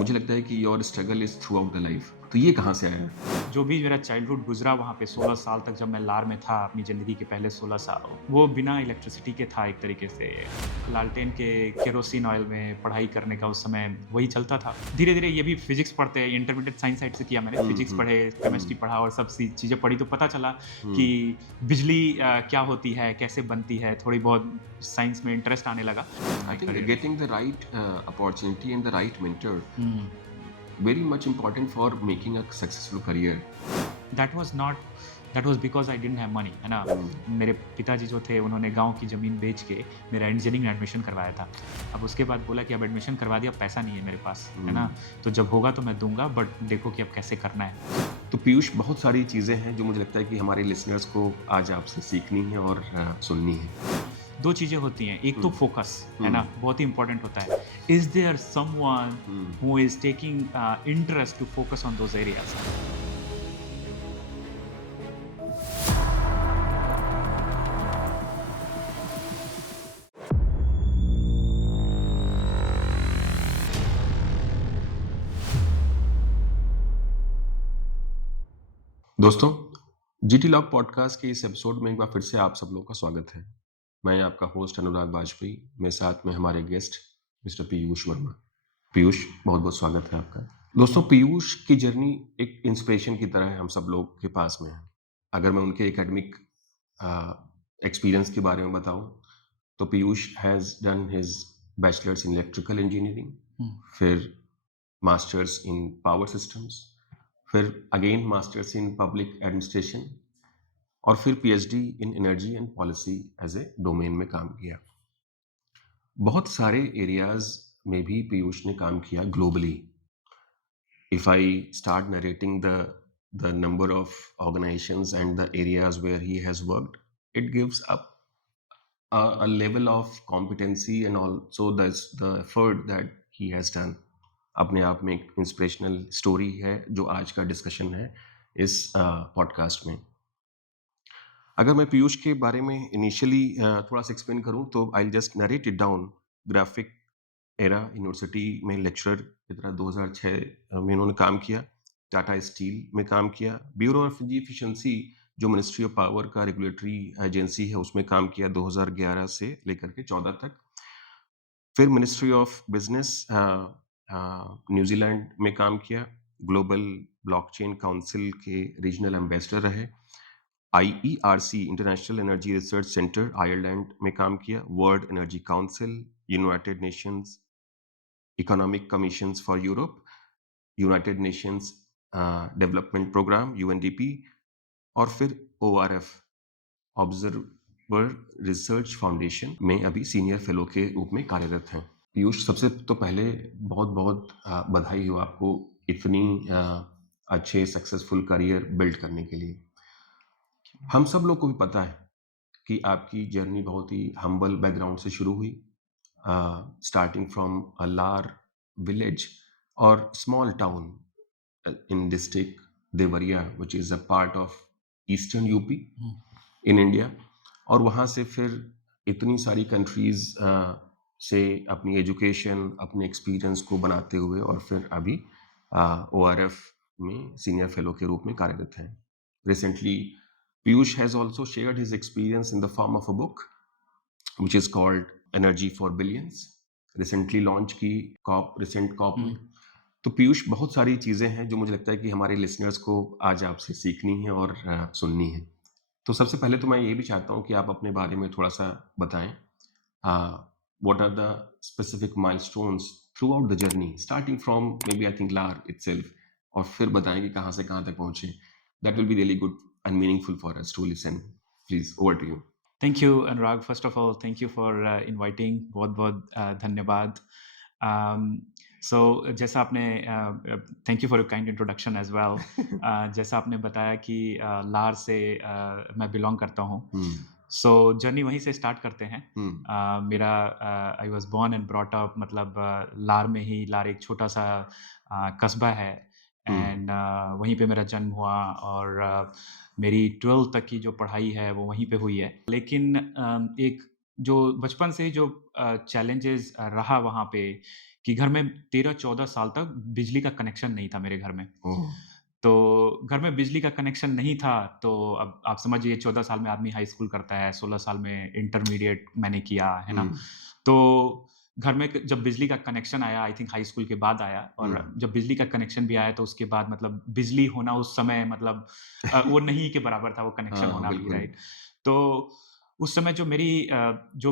मुझे लगता है कि your struggle is through out the life. तो ये कहाँ से आया? जो भी मेरा चाइल्डहुड गुज़रा वहाँ पे 16 साल तक जब मैं लार में था, अपनी ज़िंदगी के पहले 16 साल, वो बिना इलेक्ट्रिसिटी के था एक तरीके से। लालटेन के केरोसिन ऑयल में पढ़ाई करने का उस समय वही चलता था। धीरे-धीरे ये भी फिज़िक्स पढ़ते इंटरमीडिएट साइंस साइड से किया मैंने, हुँ, फिज़िक्स हुँ, पढ़े, हुँ, केमिस्ट्री पढ़ा और सब सी चीज़ें पढ़ी तो पता चला हुँ। कि बिजली क्या होती है, कैसे बनती है, थोड़ी बहुत साइंस में इंटरेस्ट आने लगा। I my think career getting the right opportunity and the right mentor hmm. very much important for making a successful career. That was not that was because I didn't have money, है ना? हुँ, मेरे पिताजी जो थे उन्होंने गाँव की ज़मीन बेच के मेरा इंजीनियरिंग में एडमिशन करवाया था। अब उसके बाद बोला कि अब एडमिशन करवा दिया, अब पैसा नहीं है मेरे पास, है हुँ। ना? तो जब होगा तो मैं दूँगा बट देखो कि अब कैसे करना है। तो पीयूष, बहुत सारी चीज़ें हैं जो मुझे लगता है कि हमारे लिसनर्स को आज आपसे सीखनी है और सुननी है। 2 चीज़ें होती हैं, एक हुँ, तो फ़ोकस, है हुँ, ना? बहुत ही इम्पोर्टेंट होता है। Is there someone hmm. Who is taking interest to focus on those areas? दोस्तों, जीटी लॉग पॉडकास्ट के इस एपिसोड में एक बार फिर से आप सब लोगों का स्वागत है। मैं आपका होस्ट अनुराग वाजपेयी, मेरे साथ में हमारे गेस्ट मिस्टर पीयूष वर्मा। पीयूष, बहुत-बहुत स्वागत है आपका। दोस्तों, पीयूष की जर्नी एक इंस्पिरेशन की तरह है हम सब लोग के पास में है। अगर मैं उनके एकेडमिक एक्सपीरियंस के बारे में बताऊँ, तो Piyush has done his bachelors in electrical engineering, hmm. फिर मास्टर्स इन पावर सिस्टम्स, फिर again masters in public administration और फिर PhD in energy and policy as a domain में काम किया। बहुत सारे एरियाज में भी पीयूष ने काम किया globally. If I start narrating the number of organisations and the areas where he has worked, it gives up a level of competency and also the effort that he has done। अपने आप में एक inspirational story है जो आज का discussion है इस पॉडकास्ट में। अगर मैं पीयूष के बारे में इनिशियली थोड़ा सा एक्सप्लेन करूं तो I just narrate it down. Graphic era university में लेक्चरर की तरह 2006 में उन्होंने काम किया। टाटा स्टील में काम किया। ब्यूरो ऑफ एनर्जी एफिशिएंसी जो मिनिस्ट्री ऑफ पावर का रेगुलेटरी एजेंसी है उसमें काम किया 2011 से लेकर के 14 तक। फिर मिनिस्ट्री ऑफ बिजनेस न्यूजीलैंड में काम किया। ग्लोबल ब्लॉकचेन काउंसिल के रीजनल एम्बेसडर रहे। IERC international energy research centre Ireland में काम किया। World energy council, United Nations economic commissions for Europe, United Nations development programme UNDP और फिर ओआरएफ ऑब्जर्वर रिसर्च फाउंडेशन में अभी सीनियर फेलो के रूप में कार्यरत हैं। पीयूष, सबसे तो पहले बहुत-बहुत बधाई हो आपको इतनी अच्छे सक्सेसफुल करियर बिल्ड करने के लिए। हम सब लोग को भी पता है कि आपकी जर्नी बहुत ही हम्बल बैकग्राउंड से शुरू हुई, स्टार्टिंग फ्रॉम अ लार विलेज और small town in district Deoria which is a part of eastern UP hmm. In India. और वहाँ से फिर इतनी सारी कंट्रीज से अपनी एजुकेशन अपने एक्सपीरियंस को बनाते हुए और फिर अभी ओआरएफ में सीनियर फेलो के रूप में कार्यरत हैं। Recently Piyush has also shared his experience in the form of a book which is called energy for billions, recently launch की कॉप रिसेंट कॉप हुँ। में। तो पीयूष, बहुत सारी चीज़ें हैं जो मुझे लगता है कि हमारे लिसनर्स को आज आपसे सीखनी है और सुननी है। तो सबसे पहले तो मैं ये भी चाहता हूँ कि आप अपने बारे में थोड़ा-सा बताएँ। What are the specific milestones throughout the journey starting from maybe I think Lar itself, और फिर बताएँ कि कहाँ से कहाँ तक पहुँचे। That will be really good and meaningful for us to listen. Please over to you. Thank you Anurag, first of all thank you for inviting, बहुत-बहुत धन्यवाद। सो जैसा आपने thank you for your kind introduction as well. जैसा आपने बताया कि लार से मैं बिलॉन्ग करता हूँ। हुँ, सो जर्नी वहीं से स्टार्ट करते हैं। हुँ, मेरा I was born and brought up, मतलब लार में ही। लार एक छोटा-सा कस्बा है हुँ, एंड वहीं पे मेरा जन्म हुआ और मेरी 12th तक की जो पढ़ाई है वो वहीं पे हुई है। लेकिन एक जो बचपन से ही जो चैलेंजेस रहा वहाँ पे कि घर में 13-14 साल तक बिजली का कनेक्शन नहीं था मेरे घर में। ओह! तो घर में बिजली का कनेक्शन नहीं था, तो अब आप समझिए 14 साल में आदमी हाई स्कूल करता है, 16 साल में इंटरमीडिएट मैंने किया, है हुँ, ना? तो घर में क जब बिजली का कनेक्शन आया, आई थिंक हाई स्कूल के बाद आया, हुँ। और जब बिजली का कनेक्शन भी आया तो उसके बाद मतलब बिजली होना उस समय मतलब वो नहीं के बराबर था वो कनेक्शन हाँ, होना भी, बिल्कुल। राइट? तो उस समय जो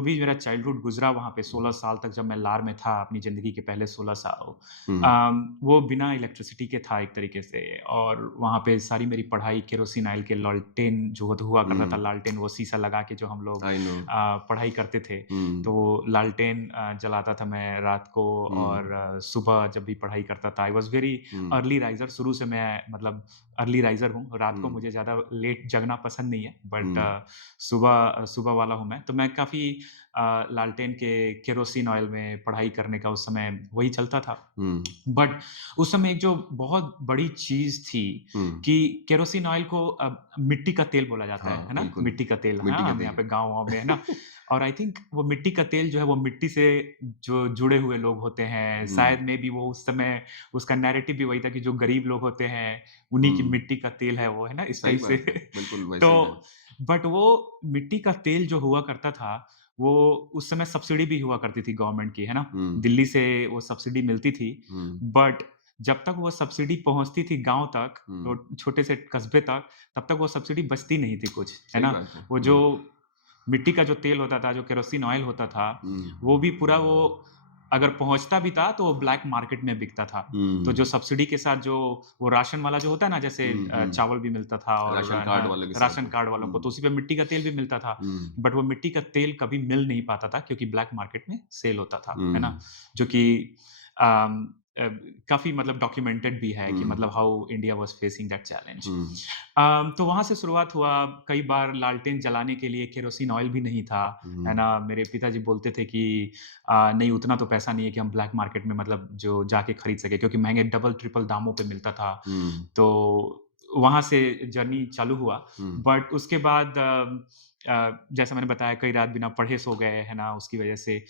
भी मेरा चाइल्डहुड गुज़रा वहाँ पे 16 साल तक जब मैं लार में था, अपनी ज़िंदगी के पहले 16 साल, हुँ, वो बिना इलेक्ट्रिसिटी के था एक तरीके से, और वहाँ पे सारी मेरी पढ़ाई केरोसिन ऑयल के लालटेन जो हुआ करता था, हुँ। लालटेन वो शीशा लगा के जो हम लोग आई नो। पढ़ाई करते थे, हुँ, तो वो लालटेन जलाता था मैं रात को, हुँ, और सुबह जब भी पढ़ाई करता था, आई was very hmm, early riser, शुरू से मैं मतलब अर्ली राइज़र हूँ। रात को हुँ, मुझे ज़्यादा लेट जगना पसंद नहीं है, बट हुँ, सुबह वाला हूँ मैं। तो मैं काफ़ी लालटेन के केरोसिन ऑयल में पढ़ाई करने का उस समय वही चलता था। हुँ, बट उस समय एक जो बहुत बड़ी चीज़ थी हुँ। कि केरोसिन ऑयल को मिट्टी का तेल बोला जाता हाँ, है ना? बिल्कुल। मिट्टी का तेल, मिट्टी हाँ, का हम यहाँ तेल। पे गाँव-वाँव में, है ना? और आई थिंक वो मिट्टी का तेल जो है वो मिट्टी से जो जुड़े हुए लोग होते हैं, हुँ, शायद मेबी वो उस समय उसका नैरेटिव भी वही था कि जो गरीब लोग होते हैं, उन्हीं की हुँ। मिट्टी का तेल है वो, है ना? इस सही टाइप से। बात है। बिल्कुल तो वैसे ही था। बट वो मिट्टी का तेल जो हुआ करता था, वो उस समय सब्सिडी भी हुआ करती थी गवर्नमेंट की, है ना? हुँ, दिल्ली से वो सब्सिडी मिलती थी, हुँ, बट जब तक वो सब्सिडी पहुँचती थी गाँव तक, हुँ। तो छोटे से कस्बे तक, तब तक वो सब्सिडी बचती नहीं थी कुछ, है सही ना? बात है। वो जो हुँ, मिट्टी का जो तेल होता था, जो केरोसिन ऑयल होता था, हुँ, वो भी पूरा वो अगर पहुँचता भी था, तो वो ब्लैक मार्केट में बिकता था। तो जो हुँ, सब्सिडी के साथ जो वो राशन वाला जो होता है ना, जैसे हुँ, हुँ। चावल भी मिलता था, और राशन कार्ड वालों के साथ। राशन कार्ड वालों को, हुँ, तो उसी पे मिट्टी का तेल भी मिलता था। हुँ, बट वो मिट्टी का तेल कभी मिल नहीं पाता था क्योंकि ब्लैक मार्केट में सेल होता था, है ना? हुँ, जो कि अम, अ, काफ़ी मतलब डॉक्यूमेंटेड भी है कि हुँ, मतलब how India was facing that challenge. Hmm, तो वहाँ से शुरुआत हुआ, कई बार लालटेन जलाने के लिए केरोसिन ऑयल भी नहीं था, है हुँ, ना? मेरे पिताजी बोलते थे कि नहीं उतना तो पैसा नहीं है कि हम ब्लैक मार्केट में मतलब जो जाके खरीद सकें, क्योंकि महँगे डबल-ट्रिपल दामों पे मिलता था। हुँ, तो वहाँ से जर्नी चालू हुआ, हुँ, बट उसके बाद जैसा मैंने बताया कई रात बिना पढ़े सो गए, है ना? उसकी वजह से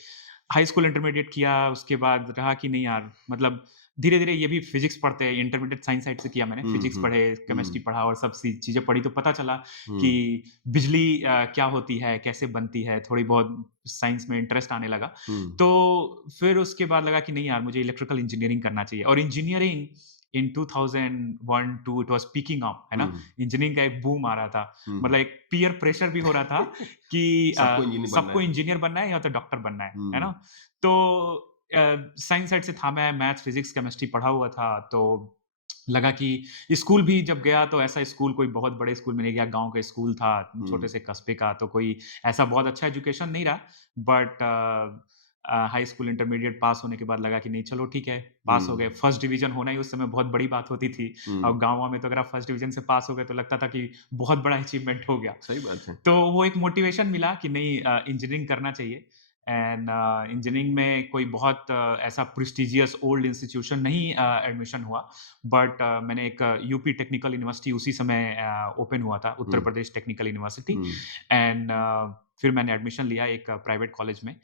हाई स्कूल इंटरमीडिएट किया, उसके बाद रहा कि नहीं यार, मतलब धीरे-धीरे ये भी फिज़िक्स पढ़ते हैं, इंटरमीडिएट साइंस साइड से किया मैंने, हुँ, फिज़िक्स हुँ, पढ़े, केमिस्ट्री हुँ, पढ़ा और सब सी चीज़ें पढ़ी, तो पता चला कि हुँ, बिजली क्या होती है, कैसे बनती है, थोड़ी बहुत साइंस में इंटरेस्ट आने लगा। हुँ, तो फिर उसके बाद लगा कि नहीं यार, मुझे इलेक्ट्रिकल इंजीनियरिंग करना चाहिए, और engineering in 2001-2 it was peeking up, है हुँ, ना? इंजीनियरिंग का एक बूम आ रहा था, हुँ। मतलब एक पीयर प्रेशर भी हो रहा था कि सबको इंजीनियर बनना सबको है। इंजीनियर बनना है या तो डॉक्टर बनना है ना? हुँ, तो साइंस साइड से था, मैं मैथ्स, फिज़िक्स, केमिस्ट्री पढ़ा हुआ था, तो लगा कि स्कूल भी जब गया तो ऐसा स्कूल कोई बहुत बड़े स्कूल में नहीं गया, गाँव का स्कूल था, हुँ, छोटे से कस्बे का, तो कोई ऐसा बहुत अच्छा एजुकेशन नहीं रहा, but high school intermediate pass होने के बाद लगा कि नहीं चलो ठीक है, पास हो गए। हुँ, फर्स्ट डिवीज़न होना ही उस समय बहुत बड़ी बात होती थी। हुँ। अब गाँव-वाँव में तो अगर आप फर्स्ट डिवीज़न से पास हो गए तो लगता था कि बहुत बड़ा अचीवमेंट हो गया। सही बात है। तो वो एक मोटिवेशन मिला कि नहीं इंजीनियरिंग करना चाहिए, एंड इंजीनियरिंग में कोई बहुत ऐसा प्रेस्टिजियस ओल्ड इंस्टीट्यूशन नहीं एडमिशन हुआ, बट मैंने एक यूपी टेक्निकल यूनिवर्सिटी उसी समय ओपन हुआ था, उत्तर हुँ, प्रदेश टेक्निकल यूनिवर्सिटी, हुँ, एंड फिर मैंने एडमिशन लिया एक प्राइवेट कॉलेज में।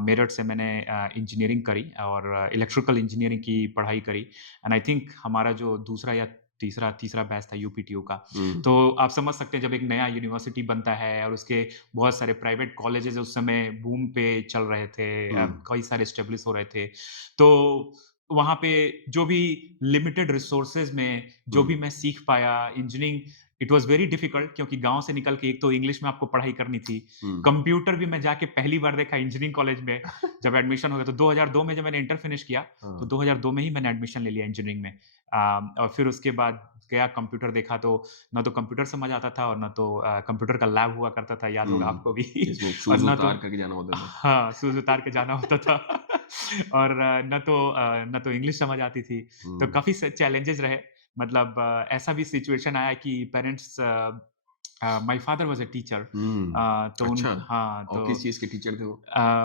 मेरठ से मैंने इंजीनियरिंग करी और इलेक्ट्रिकल इंजीनियरिंग की पढ़ाई करी, एंड आई थिंक हमारा जो दूसरा या तीसरा तीसरा बैच था यूपीटीयू का। हुँ, तो आप समझ सकते हैं जब एक नया यूनिवर्सिटी बनता है और उसके बहुत सारे प्राइवेट कॉलेजेस उस समय बूम पे चल रहे थे, हुँ, कई सारे एस्टेब्लिश हो रहे थे। तो वहाँ पे जो भी लिमिटेड रिसोर्सेज़ में जो हुँ, भी मैं सीख पाया engineering, it was very difficult क्योंकि गाँव से निकल के एक तो इंग्लिश में आपको पढ़ाई करनी थी। हुँ। कंप्यूटर भी मैं जाके पहली बार देखा इंजीनियरिंग कॉलेज में, जब एडमिशन हो गया तो 2002 में जब मैंने इंटर फिनिश किया, तो हाँ, 2002 में ही मैंने एडमिशन ले लिया इंजीनियरिंग में। और फिर उसके बाद गया कंप्यूटर देखा तो ना तो कंप्यूटर समझ आता था और ना तो कंप्यूटर का लैब हुआ करता था, याद होगा हुँ। आपको भी। जिसमें और शूज़ ना तो उतार करके जाना होता था। हाँ, शूज़ उतार के जाना होता था। और ना तो इंग्लिश समझ आती थी। तो हुँ, काफ़ी स चैलेंजेज़ रहे। मतलब ऐसा भी सिचुएशन आया कि parents my father was a teacher. Hmm, तो उन अच्छा। हाँ, और किस चीज़ के टीचर थे वो?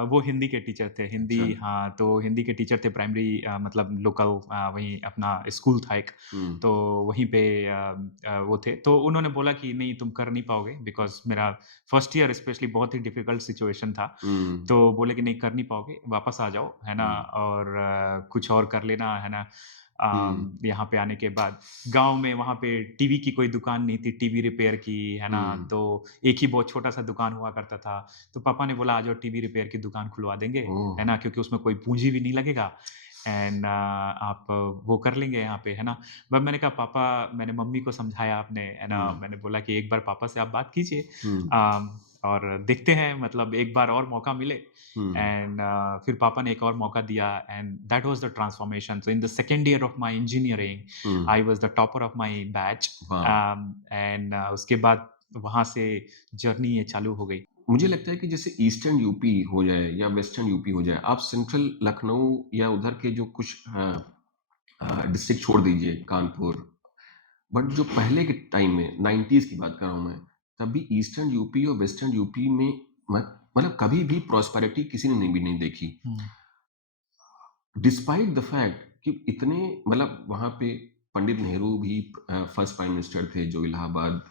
वो हिंदी के टीचर थे। हिंदी अच्छा। हाँ, तो हिंदी के टीचर थे प्राइमरी मतलब लोकल वहीं अपना स्कूल था एक, हुँ, तो वहीं पे वो थे। तो उन्होंने बोला कि नहीं तुम कर नहीं पाओगे बिकॉज़ मेरा फर्स्ट ईयर स्पेशली बहुत ही डिफ़िकल्ट सिचुएशन था। हुँ, तो बोले कि नहीं कर नहीं पाओगे, वापस आ जाओ, है ना? हुँ, और कुछ और कर लेना, है ना? हुँ, यहाँ पे आने के बाद गाँव में वहाँ पे टीवी की कोई दुकान नहीं थी, टीवी रिपेयर की, है ना? हुँ। तो एक ही बहुत छोटा-सा दुकान हुआ करता था। तो पापा ने बोला, "आ जाओ टीवी रिपेयर की दुकान खुलवा देंगे, ओह! है ना? क्योंकि उसमें कोई पूँजी भी नहीं लगेगा एंड आप वो कर लेंगे यहाँ पे, है ना?" बट मैंने कहा, "पापा" मैंने मम्मी को समझाया अपने, है ना? हुँ, मैंने बोला कि, "एक बार पापा से आप बात कीजिए हुँ, और देखते हैं मतलब एक बार और मौका मिले।" हुँ, एंड फिर पापा ने एक और मौका दिया and that was the transformation. So in the second year of my engineering, hmm. I was the topper of my batch वाह! एंड उसके बाद वहाँ से जर्नी ये चालू हो गई। मुझे लगता है कि जैसे ईस्टर्न यूपी हो जाए या वेस्टर्न यूपी हो जाए, आप सेंट्रल लखनऊ या उधर के जो कुछ डिस्ट्रिक्ट छोड़ दीजिए, कानपुर, बट जो पहले के टाइम में 90s की बात कर रहा हूँ मैं, तभी ईस्टर्न यूपी और वेस्टर्न यूपी में म मतलब कभी भी प्रॉस्पेरिटी किसी ने नहीं भी नहीं देखी। हुँ, डिस्पाइट द फैक्ट कि इतने मतलब वहाँ पे पंडित नेहरू भी फर्स्ट प्राइम मिनिस्टर थे जो इलाहाबाद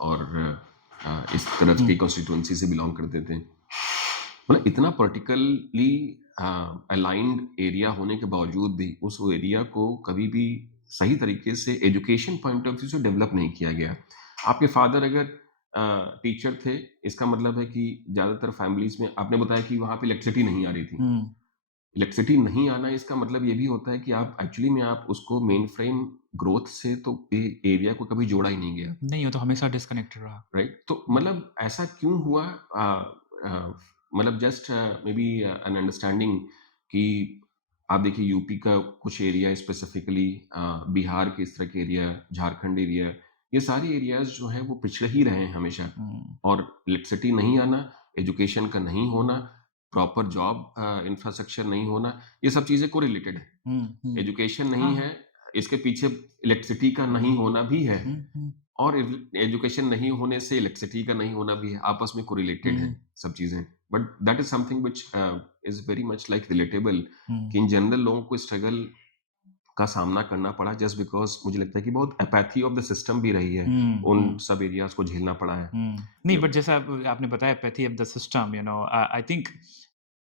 और इस तरफ हुँ, की कॉन्स्टिट्यूएंसी से बिलोंग करते थे। मतलब इतना पॉलिटिकली अलाइन्ड एरिया होने के बावजूद भी उस एरिया को कभी भी सही तरीके से एजुकेशन पॉइंट ऑफ व्यू से डेवलप नहीं किया गया। आपके फादर अगर टीचर थे, इसका मतलब है कि ज़्यादातर फैमिलीज़ में आपने बताया कि वहाँ पे इलेक्ट्रिसिटी नहीं आ रही थी। हुँ। इलेक्ट्रिसिटी नहीं आना इसका मतलब ये भी होता है कि आप एक्चुअली में आप उसको मेनफ्रेम ग्रोथ से तो एरिया को कभी जोड़ा ही नहीं गया, नहीं, वो तो हमेशा डिस्कनेक्टेड रहा। राइट? तो मतलब ऐसा क्यों हुआ? मतलब just may be an understanding कि आप देखिए यूपी का कुछ एरिया स्पेसिफिकली, बिहार के इस तरह के एरिया, झारखंड एरिया, ये सारी एरियाज जो हैं वो पिछड़े ही रहे हैं हमेशा। हुँ, और इलेक्ट्रिसिटी नहीं आना, एजुकेशन का नहीं होना, प्रॉपर जॉब इंफ्रास्ट्रक्चर नहीं होना, ये सब चीज़ें कोरिलेटेड है। हुँ, हुँ। एजुकेशन नहीं हाँ। है, इसके पीछे इलेक्ट्रिसिटी का नहीं होना भी है। हुँ, हुँ, और एजुकेशन नहीं होने से इलेक्ट्रिसिटी का नहीं होना भी है, आपस में कोरिलेटेड है हुँ, सब चीज़ें। But that is something which is very much like relatable hmm, कि इन जनरल लोगों को स्ट्रगल का सामना करना पड़ा जस्ट बिकॉज़ मुझे लगता है कि बहुत एपैथी ऑफ द सिस्टम भी रही है, हुँ, उन हुँ। सब एरियाज़ को झेलना पड़ा है। हुँ। नहीं ये बट जैसा आपने बताया pathy of the system I think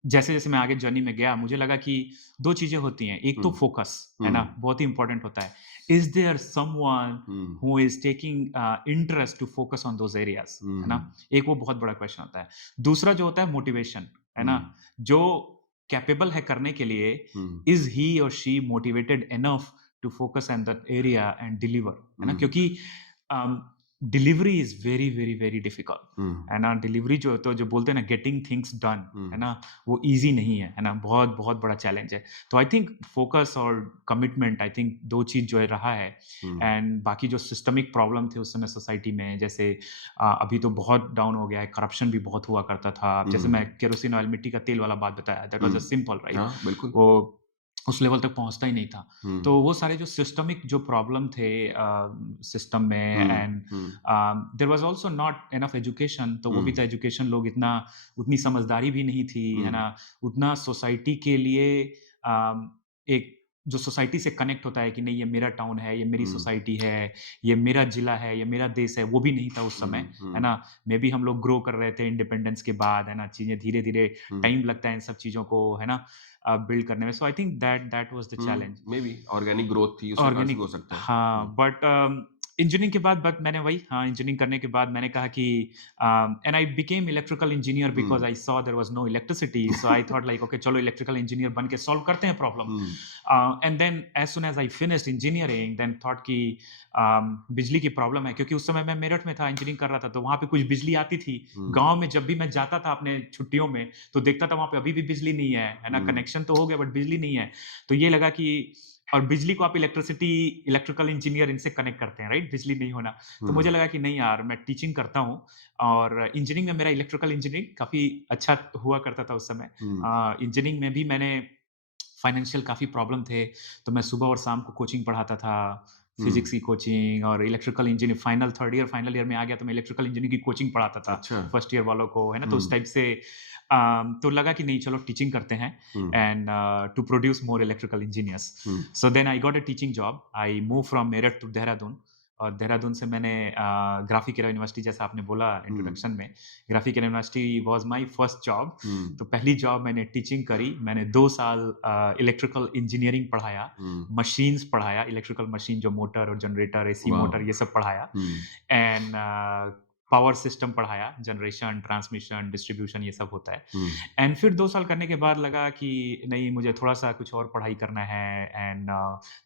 जैसे-जैसे मैं आगे जर्नी में गया मुझे लगा कि 2 चीज़ें होती हैं। एक हुँ, तो फ़ोकस, है ना? हुँ, बहुत ही इम्पोर्टेंट होता है। Is there someone hmm, who is taking interest to focus on those areas, है ना? हुँ, एक वो बहुत बड़ा क्वेश्चन होता है। दूसरा जो होता है मोटिवेशन, है हुँ, ना? जो कैपेबल है करने के लिए, हुँ, इज़ ही और she motivated enough to focus on that area and deliver, है ना? हुँ, क्योंकि um, delivery is very, very, very difficult, hmm, है ना? डिलीवरी जो तो जो बोलते हैं ना गेटिंग थिंग्स डन, है हुँ, ना? वो ईज़ी नहीं है ना? बहुत, बहुत बड़ा चैलेंज है। तो आई थिंक फ़ोकस और कमिटमेंट आई थिंक 2 चीज़ जो है रहा है हुँ, एंड बाकी जो सिस्टमिक प्रॉब्लम थे उस समय सोसाइटी में जैसे अभी तो बहुत डाउन हो गया है, करप्शन भी बहुत हुआ करता था। जैसे मैं हुँ, केरोसिन ऑयल मिट्टी का तेल वाला बात बताया, that was a hmm. Simple right? हाँ, बिल्कुल। वो उस लेवल तक पहुँचता ही नहीं था। हुँ, तो वो सारे जो सिस्टमिक जो प्रॉब्लम थे सिस्टम में hmm, and hmm, there was also not enough education तो वो हुँ, भी था एजुकेशन लोग इतना उतनी समझदारी भी नहीं थी, है हुँ, ना? उतना सोसाइटी के लिए एक जो सोसाइटी से कनेक्ट होता है कि नहीं ये मेरा टाउन है, ये मेरी हुँ, सोसाइटी है, ये मेरा जिला है, ये मेरा देश है, वो भी नहीं था उस समय, हुँ, है हुँ, ना? मेबी हम लोग ग्रो कर रहे थे इंडिपेंडेंस के बाद, है ना? चीज़ें धीरे-धीरे हुँ, टाइम लगता है इन सब चीज़ों को, है ना? बिल्ड करने में। So I think that was the challenge. Maybe organic growth थी, उस प्रकार से भी ऑर्गेनिक हो सकता है। हाँ, बट इंजीनियरिंग के बाद बट मैंने वही हाँ, इंजीनियरिंग करने के बाद मैंने कहा कि and I became electrical engineer because hmm, I saw there was no electricity so I thought like okay चलो इलेक्ट्रिकल इंजीनियर बन के सॉल्व करते हैं problem. Hmm, and then as soon as I finished engineering then thought कि बिजली की problem है क्योंकि उस समय मैं मेरठ में था, इंजीनियरिंग कर रहा था, तो वहाँ पे कुछ बिजली आती थी। हुँ, गाँव में जब भी मैं जाता था अपने छुट्टियों में, तो देखता था वहाँ पे अभी भी बिजली नहीं है ना? हुँ, कनेक्शन तो हो गया बट बिजली नहीं है। तो ये लगा कि और बिजली को आप इलेक्ट्रिकल इंजीनियर इनसे कनेक्ट करते हैं, राइट? बिजली नहीं होना। तो मुझे हुँ, लगा कि नहीं यार, मैं टीचिंग करता हूँ और इंजीनियरिंग में मेरा इलेक्ट्रिकल इंजीनियरिंग काफ़ी अच्छा हुआ करता था उस समय। हुँ, इंजीनियरिंग में भी मैंने फाइनेंशियल काफ़ी प्रॉब्लम थे, तो मैं सुबह और शाम को कोचिंग पढ़ाता था। फिजिक्स की कोचिंग और इलेक्ट्रिकल इंजीनियरिंग फाइनल ईयर में आ गया तो मैं इलेक्ट्रिकल इंजीनियरिंग की कोचिंग पढ़ाता था अच्छा। फर्स्ट ईयर वालों को, है ना? तो उस हुँ, टाइप से तो लगा कि नहीं चलो टीचिंग करते हैं hmm, and to produce more electrical engineers. Hmm, so then I got a teaching job. I move from Meerut to Dehradun और देहरादून से मैंने ग्राफिकल यूनिवर्सिटी जैसा आपने बोला हुँ, इंट्रोडक्शन में, graphical university was my first job. Hmm, तो पहली जॉब मैंने टीचिंग करी। मैंने 2 साल इलेक्ट्रिकल इंजीनियरिंग पढ़ाया, हुँ, मशीन्स पढ़ाया, इलेक्ट्रिकल मशीन जो मोटर और जनरेटर, एसी मोटर वॉव! ये सब पढ़ाया हुँ, एंड पावर सिस्टम पढ़ाया, जनरेशन, ट्रांसमिशन, डिस्ट्रीब्यूशन ये सब होता है। हुँ, एंड फिर 2 साल करने के बाद लगा कि नहीं मुझे थोड़ा-सा कुछ और पढ़ाई करना है एंड